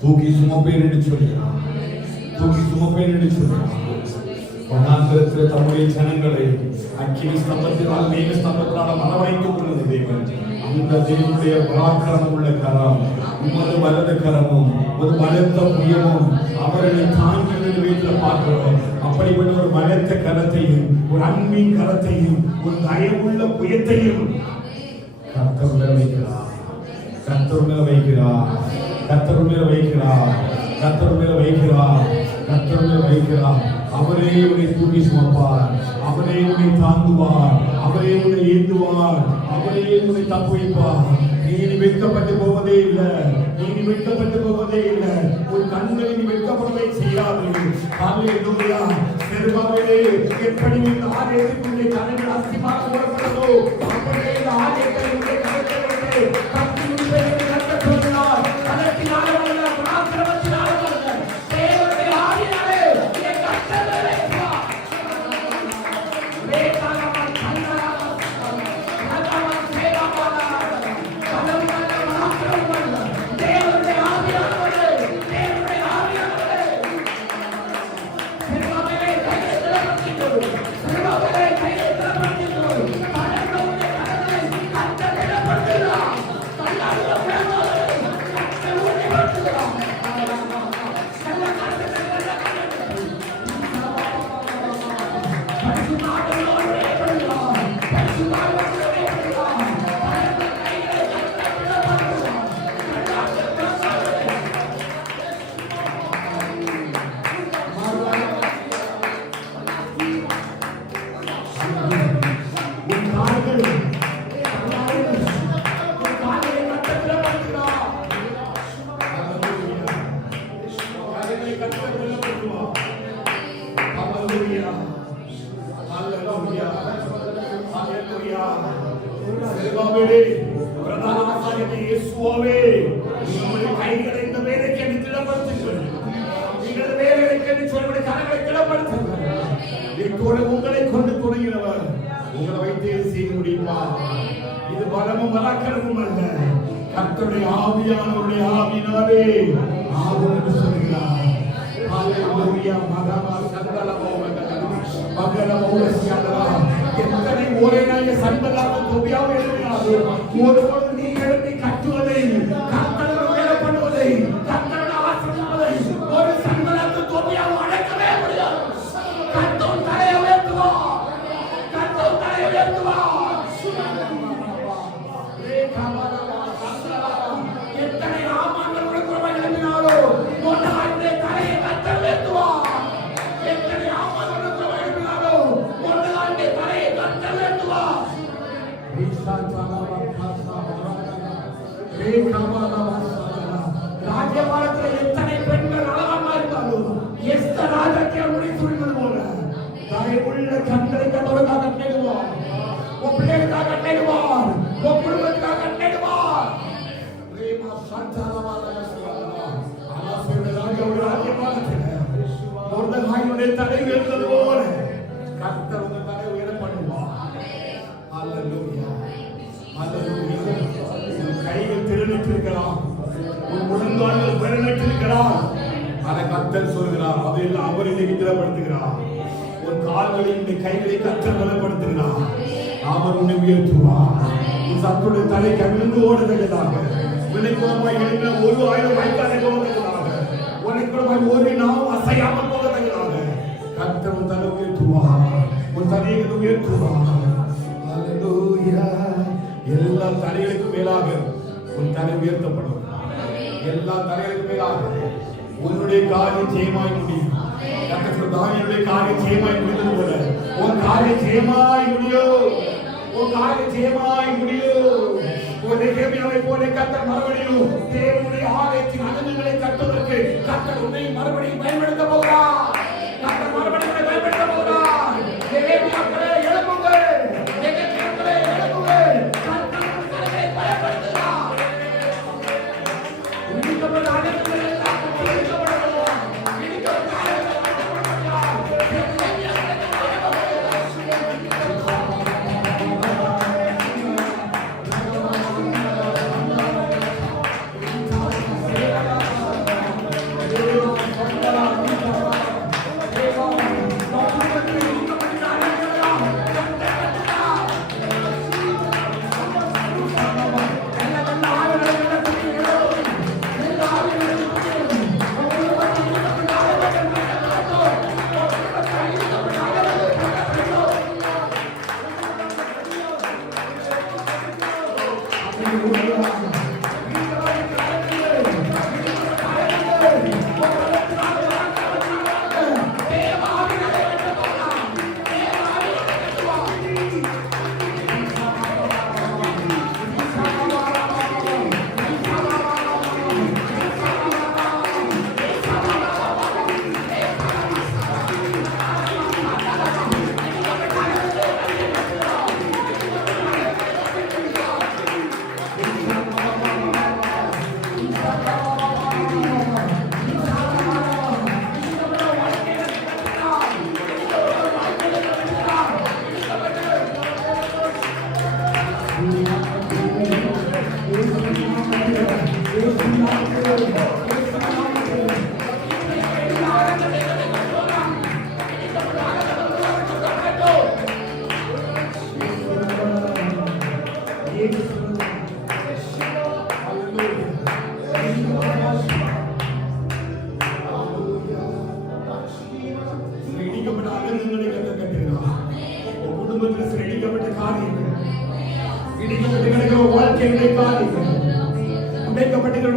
தூக்கி சுமப்பேன் என்று சொல்கிறார். தூக்கி சுமப்பேன் என்று சொல்கிறார். வனாந்திரத்தில் தம்முடைய ஜனங்களை அக்கினி ஸ்தம்பத்தினால் மேக ஸ்தம்பத்தினால் மனவழைத்துக் கொண்டது தேவன். அந்த தேவனுடைய பராக்கிரமம் உள்ள கரம், உமது வலது கரமும் ஒரு பலத்த புயமும் அவர்களை தாங்கி வீட்டில் பார்க்கிறோம். அப்படிப்பட்ட ஒரு பலத்த கரத்தையும் ஒரு அன்பின் கரத்தையும் ஒரு தயவுள்ள புயத்தையும் கர்த்தர் வைக்கிறார். கர்த்தர் மேல வைக்கிறார். கர்த்தர் மேல வைக்கிறார். கர்த்தர் மேல வைக்கிறார். கர்த்தர் மேல வைக்கிறார். அவரே உன்னை தூக்கி சுமப்பார். அவரே உன்னை தாங்குவார். அவரே உன்னை ஏந்துவார். அவரே உன்னை தப்புவிப்பார். நீ வெட்கப்பட்டு போவதே இல்லை. நீ வெட்கப்பட்டு போவதே இல்லை. ஒரு கண்களை நீ வெட்கப்படுவதை செய்யாது. ஹல்லேலூயா. செருபாபேலே எப்படி இந்த ஆலயத்துக்குள்ளே கண்கள் அஸ்திபாரம் போடப்பட்டதோ அப்படியே இந்த ஆலயத்திலே கண்களை வைத்து கத்தியுள்ளே கத்த சொன்னார். கலத்தினாலே அல்ல, பராக்கிரமத்தினாலே அல்ல, தேவனுடைய ஆவியினாலே இதை கட்டளை வைப்பார். வேதாகமம் கண்ணாகமம் கண்ணாகமம் சேராமானார். கலவர பராக்கிரமம் தேவனுடைய ஆவியானவரே, தேவனுடைய ஆவியானவரே. சிறுபாபேலே கையை திறப்பட்டிரு. சிறுபாபேலே கையை திறப்பட்டிரு. கடவுளுடைய கரத்தை கட்டளையிடப்பட்டிரு. கல்லாத பேரோடு கட்டை ஊறிப்பட்டிரு. உங்களை கொண்டு தொடங்கினவர் உங்களை வைத்து செய்ய முடியுமா? இது பலமும் பராக்கிரமும் அல்ல, கர்த்தருடைய ஆவியானவருடைய ஆவியினாலே ஆகும் என்று சொல்கிறார். ஹல்லேலூயா. மகமா சந்தலமோ மகலமோ சியாதரா. எத்தனை ஒரே நாளிலே சந்தலாக தொபியாவை எழுதினாரோ ஒருவன் நீ எழுதி கட்டுவதை, கர்த்தர் வேலைப்படுவதை, கர்த்தர் ஆசீர்வாதத்தை ஒரு சந்தலாக தொபியாவை அடக்கவே முடியாது. கர்த்தர் தலையை உயர்த்துவார். கர்த்தர் தலையை உயர்த்துவார். எத்தனை ஆமாங்களுடைய குரலை எழுதினாரோ ஒரு நாளிலே தலையை கர்த்தர் உயர்த்துவார். எத்தனை ஆமாங்களுடைய குரலை எழுதினாரோ ஒரு நாளிலே தலையை கர்த்தர் உயர்த்துவார். ராஜ்யபாரத்தில் எத்தனை பெண்கள் அழகாக இருந்தாலும் எஸ்தர் ராஜாக்கே முடித்துவிடுவது போல தயவுள்ள கண்களை கண்டவர்களாக கட்டிடுவார். உன் பிள்ளைகளுக்காக கட்டிடுவார். உன் குடும்பத்துக்காக கட்டிடுவார். ராஜ்யபாரத்தில் தடை உயர்ந்தது போல கர்த்தர் உங்கள் தடை உயர பண்ணுவார். அல்லேலூயா. அல்லேலூயா. கர்த்தர் சொல்கிறார், அதையெல்லாம் அவர் இன்னைக்கு திடப்படுத்துகிறார். உன் கால்களை இந்த கைகளை கர்த்தர் பலப்படுத்துகிறார். அவர் உன்னை உயர்த்துவார். உன் சத்துடைய தலை கவிழ்ந்து ஓடுதலாக, வினைக்குறமாய் எழுந்த ஒரு ஆயிரம் வாய்க்காலை போவதற்காக, உனக்குறமாய் ஒரு நாவும் அசையாமல் போவதற்காக கர்த்தர் உன் தலை உயர்த்துவார். உன் தலையை உயர்த்துவார். ஹல்லேலூயா. எல்லா தலைகளுக்கும் மேலாக உன் தலை உயர்த்தப்படும். எல்லா தலைகளுக்கும் மேலாக உன்னுடைய காரியம் ஜெயமாய் முடியும். தானியேலுடைய காரியம் ஜெயமாய் முடிந்தது போல உன் காரியம் ஜெயமாய் முடியும். உன் காரியம் ஜெயமாய் முடியும். உன் நெகேமியாவை போல கர்த்தர் மறுபடியும் தேவனுடைய ஆலயத்தின் அகங்களை கட்டுவதற்கு கர்த்தர் உன்னை மறுபடியும் பயன்படுத்த போகிறார். கர்த்தர் மறுபடியும் பயன்படுத்த போகிறார். நெகேமியாக்களே எழும்புங்கள், நெகேமியாக்களே எழும்புங்கள். கர்த்தர் உங்களை பயன்படுத்துகிறார். இடிக்கப்பட்ட அனைத்து எல்லாம் இடிக்கப்படட்டும். இடிக்கப்பட்ட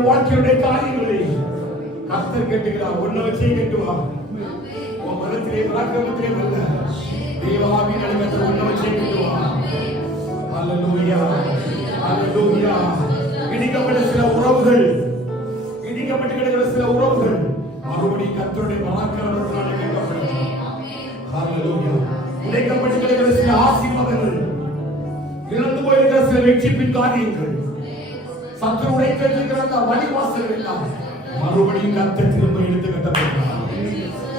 வாழ்க்கையுடைய காரியங்களை கர்த்தர் கேட்டுகிறார். ஒன்ன வச்சே கேட்டுவா. உன் மனத்திலே பராக்கிரமத்திலே வல்ல தேவாவின் அழகத்தை ஒன்ன வச்சே கேட்டுவா. ஹல்லேலூயா, ஹல்லேலூயா. இடிக்கப்பட்ட சில உறவுகள், இடிக்கப்பட்டு கிடக்கிற சில உறவுகள் மறுபடியும் கர்த்தருடைய பராக்கிரமத்தினாலே கேட்கப்படும். ஹல்லேலூயா. உடைக்கப்பட்டு கிடக்கிற சில ஆசீர்வாதங்கள், இழந்து போயிருக்கிற சில வெற்றிப்பின் காரியங்கள், சத்துரு உடைத்திருக்கிற அந்த வழிவாசல் எல்லாம் மறுபடியும் கர்த்தர் திரும்ப எடுத்து கட்டப்படுகிறார்.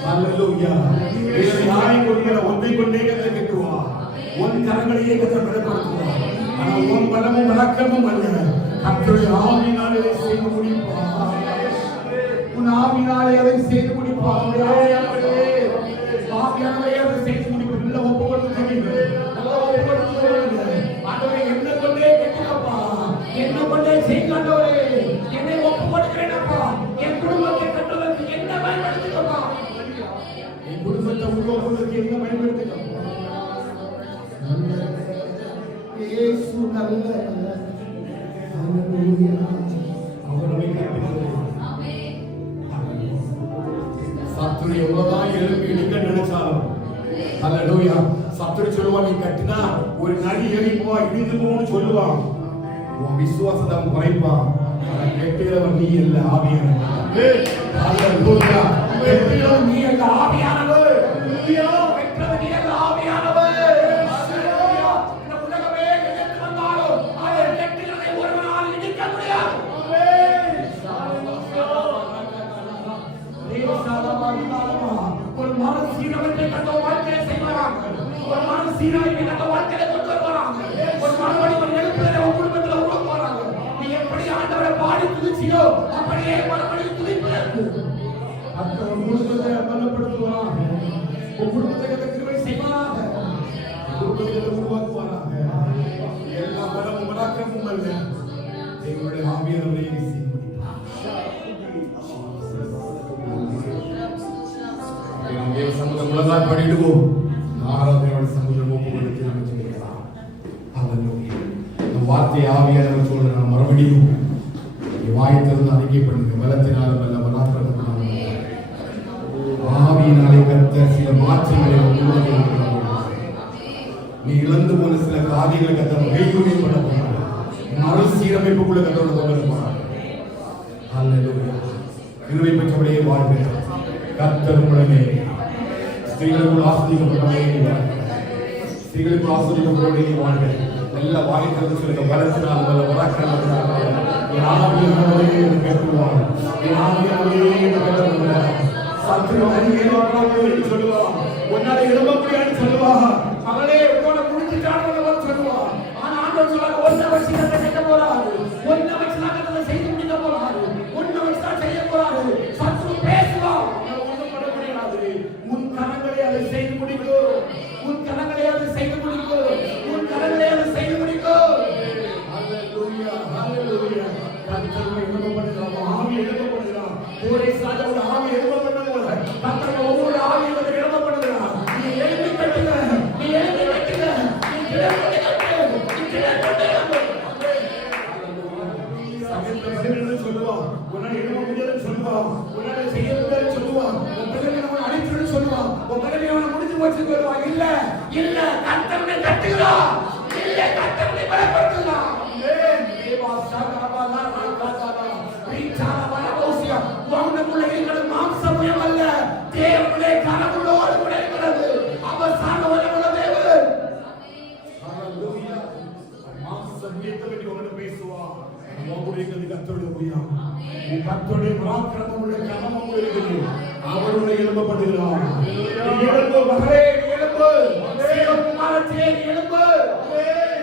ஹல்லேலூயா. வேறு யாரை கொள்கிற ஒன்றை கொண்டே கர்த்தர் கட்டுவார். உன் கரங்களையே கர்த்தர் பலப்படுத்துவார். ஆனால் உன் பலமும் பலக்கமும் அல்ல, கர்த்தருடைய ஆவியினாலே அதை செய்து முடிப்பார். உன் ஆவியினாலே அதை செய்து முடிப்பார். ஆவியானவரே, ஆவியானவரே அதை செய்து முடிப்பார். நல்ல ஒப்புக்கொண்டு சொல்லுங்கள், நல்ல ஒப்புக்கொண்டு சொல்லுங்கள். ஆண்டவரே, என்ன கொண்டே கட்டுங்கப்பா, என்ன கொண்டே செய்யுங்கண்டவரே. என்னை ஒப்புக்கொடுக்கிறேனப்பா. என் குடும்பத்தை கட்டுவதற்கு என்ன பயன்படுத்துங்கப்பா. என் குடும்பத்தை உருவாக்குவதற்கு என்ன பயன்படுத்துங்கப்பா. இயேசு நல்லவர். ஹல்லேலூயா. அவரை கட்டுகிறேன். ஆமென். சத்துரு எவ்வளவுதான் எழுப்பி இடிக்க நினைச்சாலும், ஹல்லேலூயா, சத்துரு சொல்லுவான், நீ கட்டினா ஒரு நரி ஏறி போவா, இடிந்து போன்னு சொல்லுவான். உன் விசுவாசத்தை குறைப்பான். கெட்டுகிறவன் நீ அல்ல, ஆவியானவர். ஹல்லேலூயா. கெட்டுகிறவன் நீ அல்ல, ஆவியானவர். கெட்டுகிறவன் நீ அல்ல, ஆவியானவர். ஹல்லேலூயா. இந்த உலகமே கெட்டு வந்தாலும் அவர் கெட்டுகிறதை ஒருவனால் இடிக்க முடியாது. ஒரு மன சீரமைப்பை கண்ட வாழ்க்கையை செய்வாராங்க. ஒரு மன சீரமைப்பை கண்ட வாழ்க்கையை கொண்டு வருவாராங்க. ஒரு மறுபடியும் எழுப்புதலை உன் குடும்பத்தில் உருவாக்குவாராங்க. நீ எப்படி ஆண்டவரை பாடி துதிச்சியோ அப்படியே மறுபடியும் துதிப்பதற்கு உன் குடும்பத்தை கர்த்தர் கிருபை செய்வாராக. குடும்பத்தை கர்த்தர் உருவாக்குவாராக. எல்லா பலமும் பராக்கிரமும் அல்ல, தேவனுடைய ஆவியானவரை செய்ய தேவ சமூகம் முழங்கால் படிடுவோம். ஆராதனையோட சமூகம் ஒப்பு கொடுத்து நம்ம செய்யலாம். ஹல்லேலூயா. நம் வார்த்தை ஆவியானவர் சொல்ற நாம் மறுபடியும் வாயத்திலிருந்து அறிக்கை பண்ணுங்க. பலத்தினாலும் அல்ல, பராக்கிரமத்தினாலும் ஆவியினாலே கர்த்தர் சில மாற்றங்களை உருவாக்கி இருக்கிறார். நீ இழந்து போன சில காரியங்களை கர்த்தர் கைகூலி பண்ண போறார். மறுசீரமைப்புக்குள்ள கர்த்தரோட கொண்டு போறார். ஹல்லேலூயா. கிருபை பெற்றவர்களே வாழ்க. கர்த்தர் உடனே ஸ்திரீகளுக்குள் ஆசீர்வதிக்கப்பட்டவர்களே, ஸ்திரீகளுக்குள் ஆசீர்வதிக்கப்பட்டவர்களே வாழ்க. நல்ல வாய்ப்பு சொல்லுங்க. பலத்தினால் நல்ல பராக்கிரமத்தினால் என் ஆவியானவரே என்று கேட்கிறார். என் ஆவியானவரே என்று கேட்கிறார். சத்துருவன் ஏமாற்றாமல் சொல்லுவார். உன்னால எழும்ப முடியாதுன்னு சொல்லுவார். அவளே உன்னோட முடிஞ்சிட்டான்னு சொல்லுவார். ஆனா ஆண்டவர் சொல்றாரு, ஒன்ன வச்சு கத்த செய்ய போறாரு. ஒன்ன வச்சு கத்த செய்து முடிக்க போறாரு. ஒன்ன வச்சு தான் செய்ய போறாரு. சத்துரு பேசுவான், ஒன்றும் பண்ண முடியாது. உன் கரங்களை அதை செய்து முடிக்கும். உன் கரங்களை அதை செய்து முடிக்கும். உன் கரங்களை அதை செய்து முடிக்கும். ஹல்லேலூயா, ஹல்லேலூயா. கர்த்தர் எழும்பப்படுகிறார். ஆவி எழும்பப்படுகிறார். ஒரே சாதோட ஆவி எழும்பப்படுகிறார். கர்த்தர் ஒவ்வொரு ஆவியும் எழும்பப்படுகிறார். நீ எழும்பி கட்டுங்க. நீ எழும்பி கட்டுங்க. நீ கிளம்பி கட்டுங்க. நீ கிளம்பி கட்டுங்க. சொல்லுவான், உன்னால் எழும்ப முடியாதுன்னு சொல்லுவான். உன்னால் செய்ய முடியாதுன்னு சொல்லுவான். உன் பிள்ளைங்க அவனை அழிச்சுன்னு சொல்லுவான். உன் பிள்ளைங்க அவனை முடிஞ்சு போச்சு சொல்லுவான். இல்ல இல்ல, கர்த்தரை கட்டுகிறான். இல்ல, கர்த்தரை பலப்படுத்துகிறான். உன்னுக்குள்ள இருக்கிற மாம்சமயம் அல்ல, தேவனுடைய கரங்களோடு கூட இருக்கிறது. அவர் சார்ந்தவர்களோட தேவன். ஹல்லேலூயா. மாம்சம் ஏற்றபடி உங்களோட பேசுவான். அவருடைய கர்த்தருடைய உயரம், கர்த்தருடைய பராக்கிரமமுள்ள கரமும் இருக்குது. அவருடைய எழும்பப்படுகிறார். எழும்பு மகளே, எழும்பு. சிவகுமாரத்திலே எழும்பு.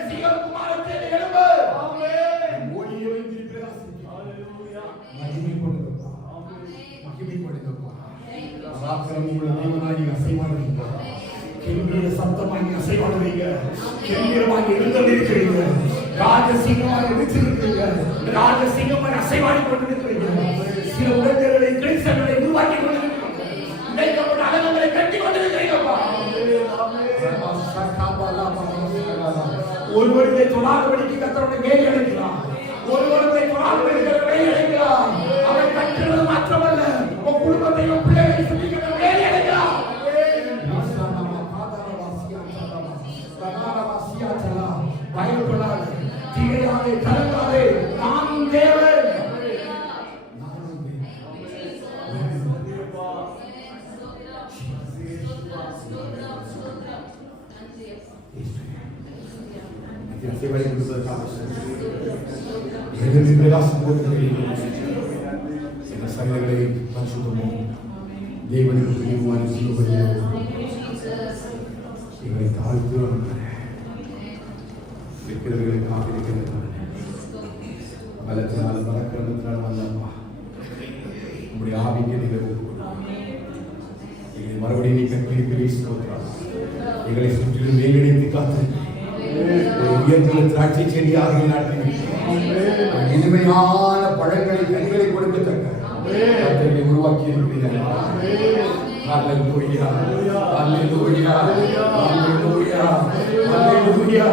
சிவகுமாரத்திலே எழும்பு. ஒளியை வைத்து பிரகாசிக்க. ஹல்லேலூயா. மகிமைப்படுங்கப்பா. மகிமைப்படுங்கப்பா. பராக்கிரமமுள்ள தேவனாய் அசைவாடுவீங்க. கெம்பீர சத்தமாய் அசைவாடுவீங்க. கெம்பீரமாய் எழுந்தருளிருக்கிறீங்க. ராஜசிங்கமாய் விழிச்சிருக்கிறீங்க. ராஜசிங்கமாய் அசைவாடி கொண்டிருக்கிறீங்க. சில உடல்களை கிளைச்சல்களை உருவாக்கி கொண்டிருக்கிறீங்க. இணைக்கப்பட்ட அலங்கங்களை கட்டி கொண்டிருக்கிறீங்கப்பா. ஒருவருடைய தொழாதபடிக்கு கர்த்தருடைய வேலை அடைக்கிறார். ஒருவருடைய தொழாதபடிக்கு வேலை அடைக்கிறார். அவரை கட்டுறது மாத்திரமல்ல, உன் குடும்பத்தையும் பிள்ளைகளை சுற்றிக்கிற வேலை அடைக்கிறார். பயப்படாது, திகையாதே, கலங்காதே. நானும் தேவன். சகலங்களை பரிசுத்தமும் தேவனுக்கு பிரியமான ஜீவபலியாக எங்களை தாழ்த்துகிறோம். இருக்கிறவர்களுக்காக இருக்கிறது பலத்தினால் பராக்கிரமத்தினால் வந்தப்பா, உங்களுடைய ஆவிக்கு நீங்கள் எங்களை மறுபடியும் நீ கற்பழிப்பிலே ஸ்தோத்திரம். எங்களை சுற்றிலும் வேலடைத்து காத்து உயர்ந்த திராட்சை செடியாக நாட்டி இனிமையான பழங்களை கனிகளை கொடுக்கத்தக்க கர்த்தரை உருவாக்கி இருக்கிறீர்கள். ஹல்லேலூயா, ஹல்லேலூயா, ஹல்லேலூயா, ஹல்லேலூயா.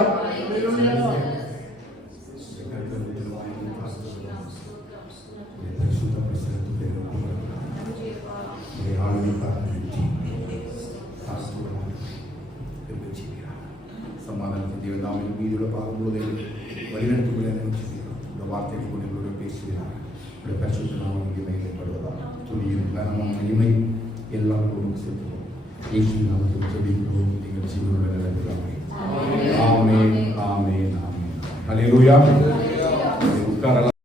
சமாதானத்தின் தேவதாமின் மீதுள்ள பார்க்கும்போது வழிநடத்துக்குள்ளே இந்த வார்த்தையை கொண்டு எங்களோட பேசுகிறார். உடைய பரிசுத்த நாமம் இங்கே மகிமைப்படுவதால் துணியும் கனமும் மகிமை எல்லாம் கொண்டு சேர்த்துவோம். இயேசு நாமத்தில் ஜெபிக்கிறோம். நீங்கள் ஜீவனுள்ள நிலைமையாமே. ஆமென், ஆமென், ஆமென். ஹல்லேலூயா. உட்காரலாம்.